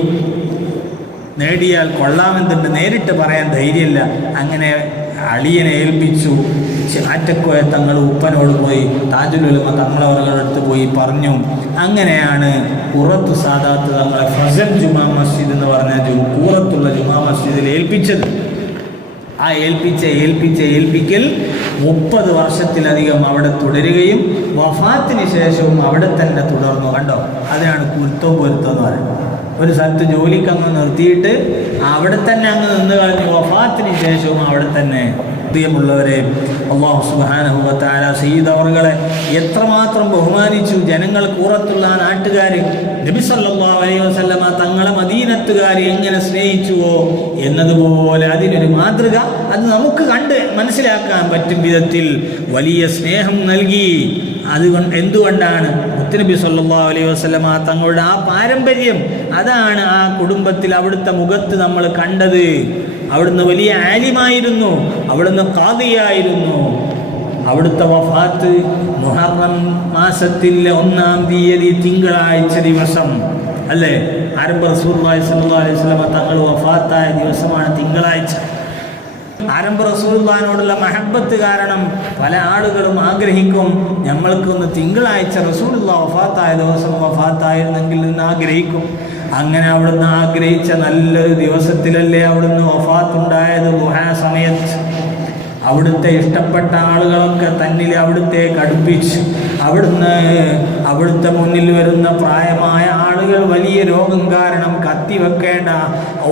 നേടിയാൽ കൊള്ളാമെന്നുണ്ട്, നേരിട്ട് പറയാൻ ധൈര്യമില്ല. അങ്ങനെ അളിയനെ ഏൽപ്പിച്ചു. ആറ്റക്കോയ തങ്ങൾ ഉപ്പനോട് പോയി താജുൽ ഉലമ തങ്ങളവറുകളുടെ അടുത്ത് പോയി പറഞ്ഞു. അങ്ങനെയാണ് ഖുറത്ത് സാദാത്ത് തങ്ങളെ ഫസൽ ജുമാ മസ്ജിദ് എന്ന് പറഞ്ഞ ഖുറത്തുള്ള ജുമാ മസ്ജിദിൽ ഏൽപ്പിച്ചത്. ആ ഏൽപ്പിക്കൽ 30 വർഷത്തിലധികം അവിടെ തുടരുകയും വഫാത്തിന് ശേഷവും അവിടെ തന്നെ തുടർന്നു. കണ്ടോ, അതിനാണ് പൊരുത്തം എന്ന് പറയുന്നത്. ഒരു സ്ഥലത്ത് ജോലിക്ക് അങ്ങ് നിർത്തിയിട്ട് അവിടെ തന്നെ അങ്ങ് നിന്ന് കളഞ്ഞ് വഫാത്തിന് ശേഷവും അവിടെ തന്നെ. പ്രിയമുള്ളവരെ, അല്ലാഹു സുബ്ഹാനഹു വ തആല സയ്യിദ് അവറുകളെ എത്രമാത്രം ബഹുമാനിച്ചു. ജനങ്ങൾ കൂറത്തുള്ള നാട്ടുകാർ നബി സല്ലല്ലാഹു അലൈഹി വസല്ലമ തങ്ങളെ മദീനത്തുകാർ എങ്ങനെ സ്നേഹിച്ചുവോ എന്നതുപോലെ അതിനൊരു മാതൃക അത് നമുക്ക് കണ്ട് മനസ്സിലാക്കാൻ പറ്റും വിധത്തിൽ വലിയ സ്നേഹം നൽകി. അതുകൊണ്ട് എന്തുകൊണ്ടാണ് മുത്തുനബി സല്ലല്ലാഹു അലൈഹി വസല്ലമ തങ്ങളുടെ ആ പാരമ്പര്യം, അതാണ് ആ കുടുംബത്തിൽ അവിടുത്തെ മുഖത്ത് നമ്മൾ കണ്ടത്. അവിടുന്ന് വലിയ ആലിമായിരുന്നു, അവിടുന്ന് ഖാദിയായിരുന്നു. അവിടുത്തെ വഫാത്ത് മുഹറം മാസത്തിലെ 1-ാം തീയതി തിങ്കളാഴ്ച ദിവസം അല്ലേ. ആരംഭ റസൂലുള്ളാഹി സ്വല്ലല്ലാഹു അലൈഹി വസല്ലമ തങ്ങൾ വഫാത്തായ ദിവസമാണ് തിങ്കളാഴ്ച. ആരംഭ റസൂലുള്ളാഹിനോടുള്ള മഹബത്ത് കാരണം പല ആളുകളും ആഗ്രഹിക്കും, നമ്മൾക്കൊന്ന് തിങ്കളാഴ്ച റസൂലുള്ളാഹി വഫാത്തായ ദിവസം വഫാത്തായിരുന്നെങ്കിൽ എന്ന് ആഗ്രഹിക്കും. അങ്ങനെ അവിടുന്ന് ആഗ്രഹിച്ച നല്ലൊരു ദിവസത്തിലല്ലേ അവിടുന്ന് വഫാത്തുണ്ടായത്. ദുഹാ സമയത്ത് അവിടുത്തെ ഇഷ്ടപ്പെട്ട ആളുകളൊക്കെ തന്നിൽ അവിടുത്തേക്ക് അടുപ്പിച്ചു. അവിടുത്തെ മുന്നിൽ വരുന്ന പ്രായമായ ആളുകൾ വലിയ രോഗം കാരണം കത്തിവെക്കേണ്ട,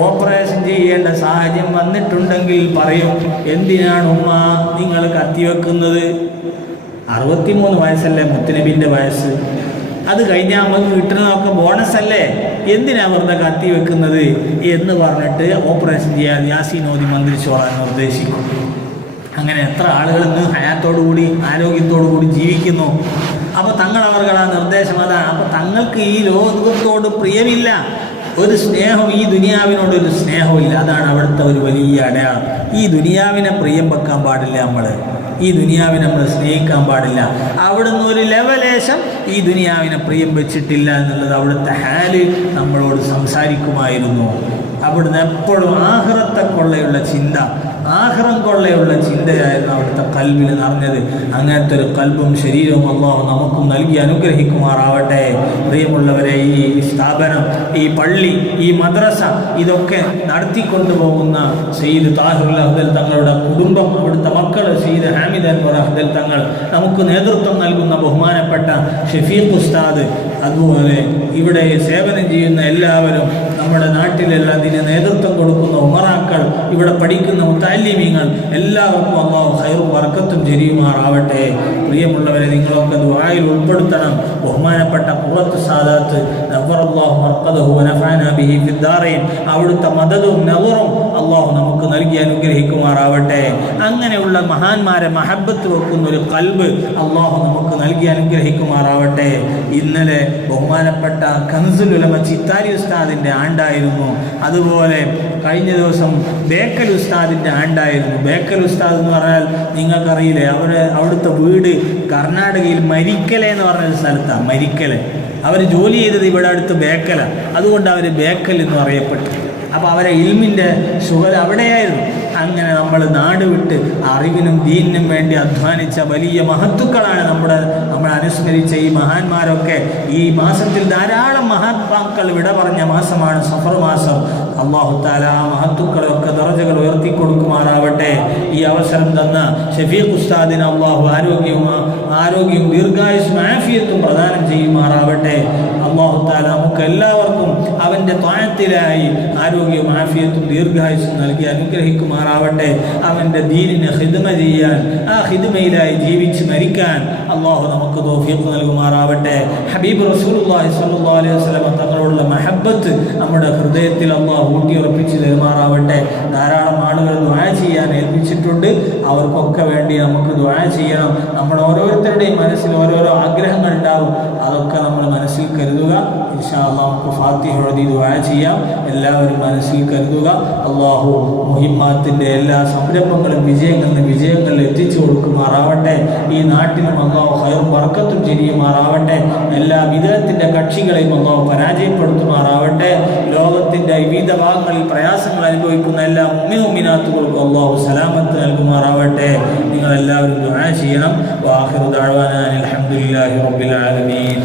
ഓപ്പറേഷൻ ചെയ്യേണ്ട സാഹചര്യം വന്നിട്ടുണ്ടെങ്കിൽ പറയും, എന്തിനാണ് ഉമ്മ നിങ്ങൾ കത്തിവെക്കുന്നത്? 63 വയസ്സല്ലേ മുത്തുനബിൻ്റെ വയസ്സ്. അത് കഴിഞ്ഞാൽ നമുക്ക് കിട്ടുന്നതൊക്കെ ബോണസ് അല്ലേ. എന്തിനാ വെറുതെ കത്തി വെക്കുന്നത് എന്ന് പറഞ്ഞിട്ട് ഓപ്പറേഷൻ ചെയ്യാൻ യാസീൻ ഓതി മന്ത്രിച്ചോളാൻ നിർദ്ദേശിക്കും. അങ്ങനെ എത്ര ആളുകൾ ഇന്ന് ഹയാത്തോടുകൂടി ആരോഗ്യത്തോടുകൂടി ജീവിക്കുന്നു. അപ്പോൾ തങ്ങളവർക്കുള്ള നിർദ്ദേശം അതാണ്. അപ്പോൾ തങ്ങൾക്ക് ഈ ലോകത്തോട് പ്രിയമില്ല, ഒരു സ്നേഹം, ഈ ദുനിയാവിനോടൊരു സ്നേഹമില്ല. അതാണ് അവിടുത്തെ ഒരു വലിയ അടയാളം. ഈ ദുനിയാവിനെ പ്രിയം വെക്കാൻ പാടില്ല, ഈ ദുനിയാവിനെ നമ്മൾ സ്നേഹിക്കാൻ പാടില്ല. അവിടുന്ന് ഒരു ലെവലേശം ഈ ദുനിയാവിനെ പ്രിയം വെച്ചിട്ടില്ല എന്നുള്ളത് അവിടുത്തെ ഹാല് നമ്മളോട് സംസാരിക്കുമായിരുന്നു. അവിടുന്ന് എപ്പോഴും ആഖിറത്തെ കൊള്ളയുള്ള ചിന്ത, ആഖിറം കൊള്ളയുള്ള ചിന്തയായിരുന്നു അവിടുത്തെ കൽബിൽ നിറഞ്ഞത്. അങ്ങനത്തെ ഒരു കൽബും ശരീരവും അല്ലാഹു നമുക്കും നൽകി അനുഗ്രഹിക്കുമാറാവട്ടെ. പ്രിയമുള്ളവരെ, ഈ സ്ഥാപനം, ഈ പള്ളി, ഈ മദ്രസ ഇതൊക്കെ നടത്തിക്കൊണ്ടുപോകുന്ന സയ്യിദ് താഹിറുൽ അഹ്ദൽ തങ്ങളുടെ കുടുംബം, അവിടുത്തെ മക്കൾ സയ്യിദ് ഹാമിദ് അൻവർ അഹ്ദൽ തങ്ങൾ, നമുക്ക് നേതൃത്വം നൽകുന്ന ബഹുമാനപ്പെട്ട ഷഫീഖ് ഉസ്താദ്, അതുപോലെ ഇവിടെ സേവനം ചെയ്യുന്ന എല്ലാവരും, നമ്മുടെ നാട്ടിലുള്ള അതിന് നേതൃത്വം കൊടുക്കുന്ന ഉമറാക്കൾ, ഇവിടെ പഠിക്കുന്ന മുത്തഅല്ലിമീങ്ങൾ, എല്ലാവർക്കും അല്ലാഹു ഖൈറും ബറക്കത്തും ജരിയുമാറാവട്ടെ. പ്രിയമുള്ളവരെ, നിങ്ങളൊക്കെ ദുആയിൽ ഉൾപ്പെടുത്തണം. ബഹുമാനപ്പെട്ട ഖുറത്ത് സാദാത്ത് നവ്വറല്ലാഹു മർഖദഹു വനഫഅനാ ബിഹി ഫിദ്ദാറൈൻ, അവിടുത്തെ മദദും നവറും അല്ലാഹു നമുക്ക് നൽകി അനുഗ്രഹിക്കുമാറാവട്ടെ. അങ്ങനെയുള്ള മഹാന്മാരെ മഹബത്ത് വെക്കുന്ന ഒരു ഖൽബ് അല്ലാഹു നമുക്ക് നൽകി അനുഗ്രഹിക്കുമാറാവട്ടെ. ഇന്നലെ ബഹുമാനപ്പെട്ട കൻസുൽ ഉലമ ചിത്താരി ഉസ്താദിൻ്റെ ആണ്ടായിരുന്നു. അതുപോലെ കഴിഞ്ഞ ദിവസം ബേക്കൽ ഉസ്താദിൻ്റെ ആണ്ടായിരുന്നു. ബേക്കൽ ഉസ്താദ് എന്ന് പറഞ്ഞാൽ നിങ്ങൾക്കറിയില്ലേ, അവിടുത്തെ വീട് കർണാടകയിൽ മരിക്കല എന്ന് പറഞ്ഞൊരു സ്ഥലത്താണ്. മരിക്കല അവർ ജോലി ചെയ്തത് ഇവിടെ അടുത്ത് ബേക്കല, അതുകൊണ്ട് അവർ ബേക്കൽ എന്ന് അറിയപ്പെട്ടു. അപ്പോൾ അവരെ ഇൽമിൻ്റെ ശുഗൽ അവിടെയായിരുന്നു. അങ്ങനെ നമ്മൾ നാട് വിട്ട് അറിവിനും ദീനിനും വേണ്ടി അധ്വാനിച്ച വലിയ മഹത്തുക്കളാണ് നമ്മൾ അനുസ്മരിച്ച ഈ മഹാന്മാരൊക്കെ. ഈ മാസത്തിൽ ധാരാളം മഹാത്മാക്കൾ വിട പറഞ്ഞ മാസമാണ് സഫർ മാസം. അല്ലാഹു തആല ആ മഹത്തുക്കളൊക്കെ ദറജകൾ ഉയർത്തി കൊടുക്കുമാറാവട്ടെ. ഈ അവസരം തന്ന ഷഫീഖ് ഉസ്താദിന് അല്ലാഹു ആരോഗ്യവും ദീർഘായുസ്സും ആഫിയത്തും പ്രദാനം ചെയ്യുമാറാവട്ടെ. അല്ലാഹു തആല നമുക്ക് എല്ലാവർക്കും അവൻ്റെ ത്വഅത്തിലായി ആരോഗ്യവും ആഫിയത്തും ദീർഘായുസ്സും നൽകി അനുഗ്രഹിക്കുമാറാവട്ടെ. അവൻ്റെ ദീനിനെ ഖിദ്മ ചെയ്യാൻ, ആ ഖിദ്മയിലായി ജീവിച്ച് മരിക്കാൻ അല്ലാഹു നമുക്ക് തൗഫീഖ് നൽകുമാറാവട്ടെ. ഹബീബ് റസൂലുള്ളാഹി സ്വല്ലല്ലാഹു അലൈഹി വസല്ലം തങ്ങളോടുള്ള മഹബ്ബത്ത് നമ്മുടെ ഹൃദയത്തിൽ അല്ലാഹു ഊട്ടിയുറപ്പിച്ച് തരുമാറാവട്ടെ. ധാരാളം ആളുകൾ ദുആ ചെയ്യാൻ ഏൽപ്പിച്ചിട്ടുണ്ട്. അവർക്കൊക്കെ വേണ്ടി നമുക്ക് ദുആ ചെയ്യണം. നമ്മൾ ഓരോരുത്തരുടെയും മനസ്സിൽ ഓരോരോ ആഗ്രഹങ്ങൾ ഉണ്ടാവും. അതൊക്കെ നമ്മൾ മനസ്സിൽ കരുതുക. ഇൻഷാ അല്ലാഹ് നമുക്ക് ഫാത്തിഹ ഓതി ദുആ ചെയ്യാം. എല്ലാവരും മനസ്സിൽ കരുതുക. അല്ലാഹു മുഹിമ്മാത്തിൻ്റെ എല്ലാ സംരംഭങ്ങളും വിജയങ്ങളിൽ എത്തിച്ചു കൊടുക്കുമാറാവട്ടെ. ഈ നാട്ടിലും അല്ലാഹു ഖൈറും ബറക്കത്തും ചെയ്യുമാറാവട്ടെ. എല്ലാ വിധത്തിൻ്റെ കക്ഷികളെയും അല്ലാഹു പരാജയപ്പെടുത്തുമാറാവട്ടെ. ലോകത്തിൻ്റെ വിവിധ ഭാഗങ്ങളിൽ പ്രയാസങ്ങൾ അനുഭവിക്കുന്ന എല്ലാ മുഅ്മിനാത്തുകൾക്കും അല്ലാഹു സലാമത്ത് നൽകുമാറാവട്ടെ. നിങ്ങളെല്ലാവരും ദുആ ചെയ്യണം. വആഖിറു ദഅ്വാനാ അൽഹംദുലില്ലാഹി റബ്ബിൽ ആലമീൻ.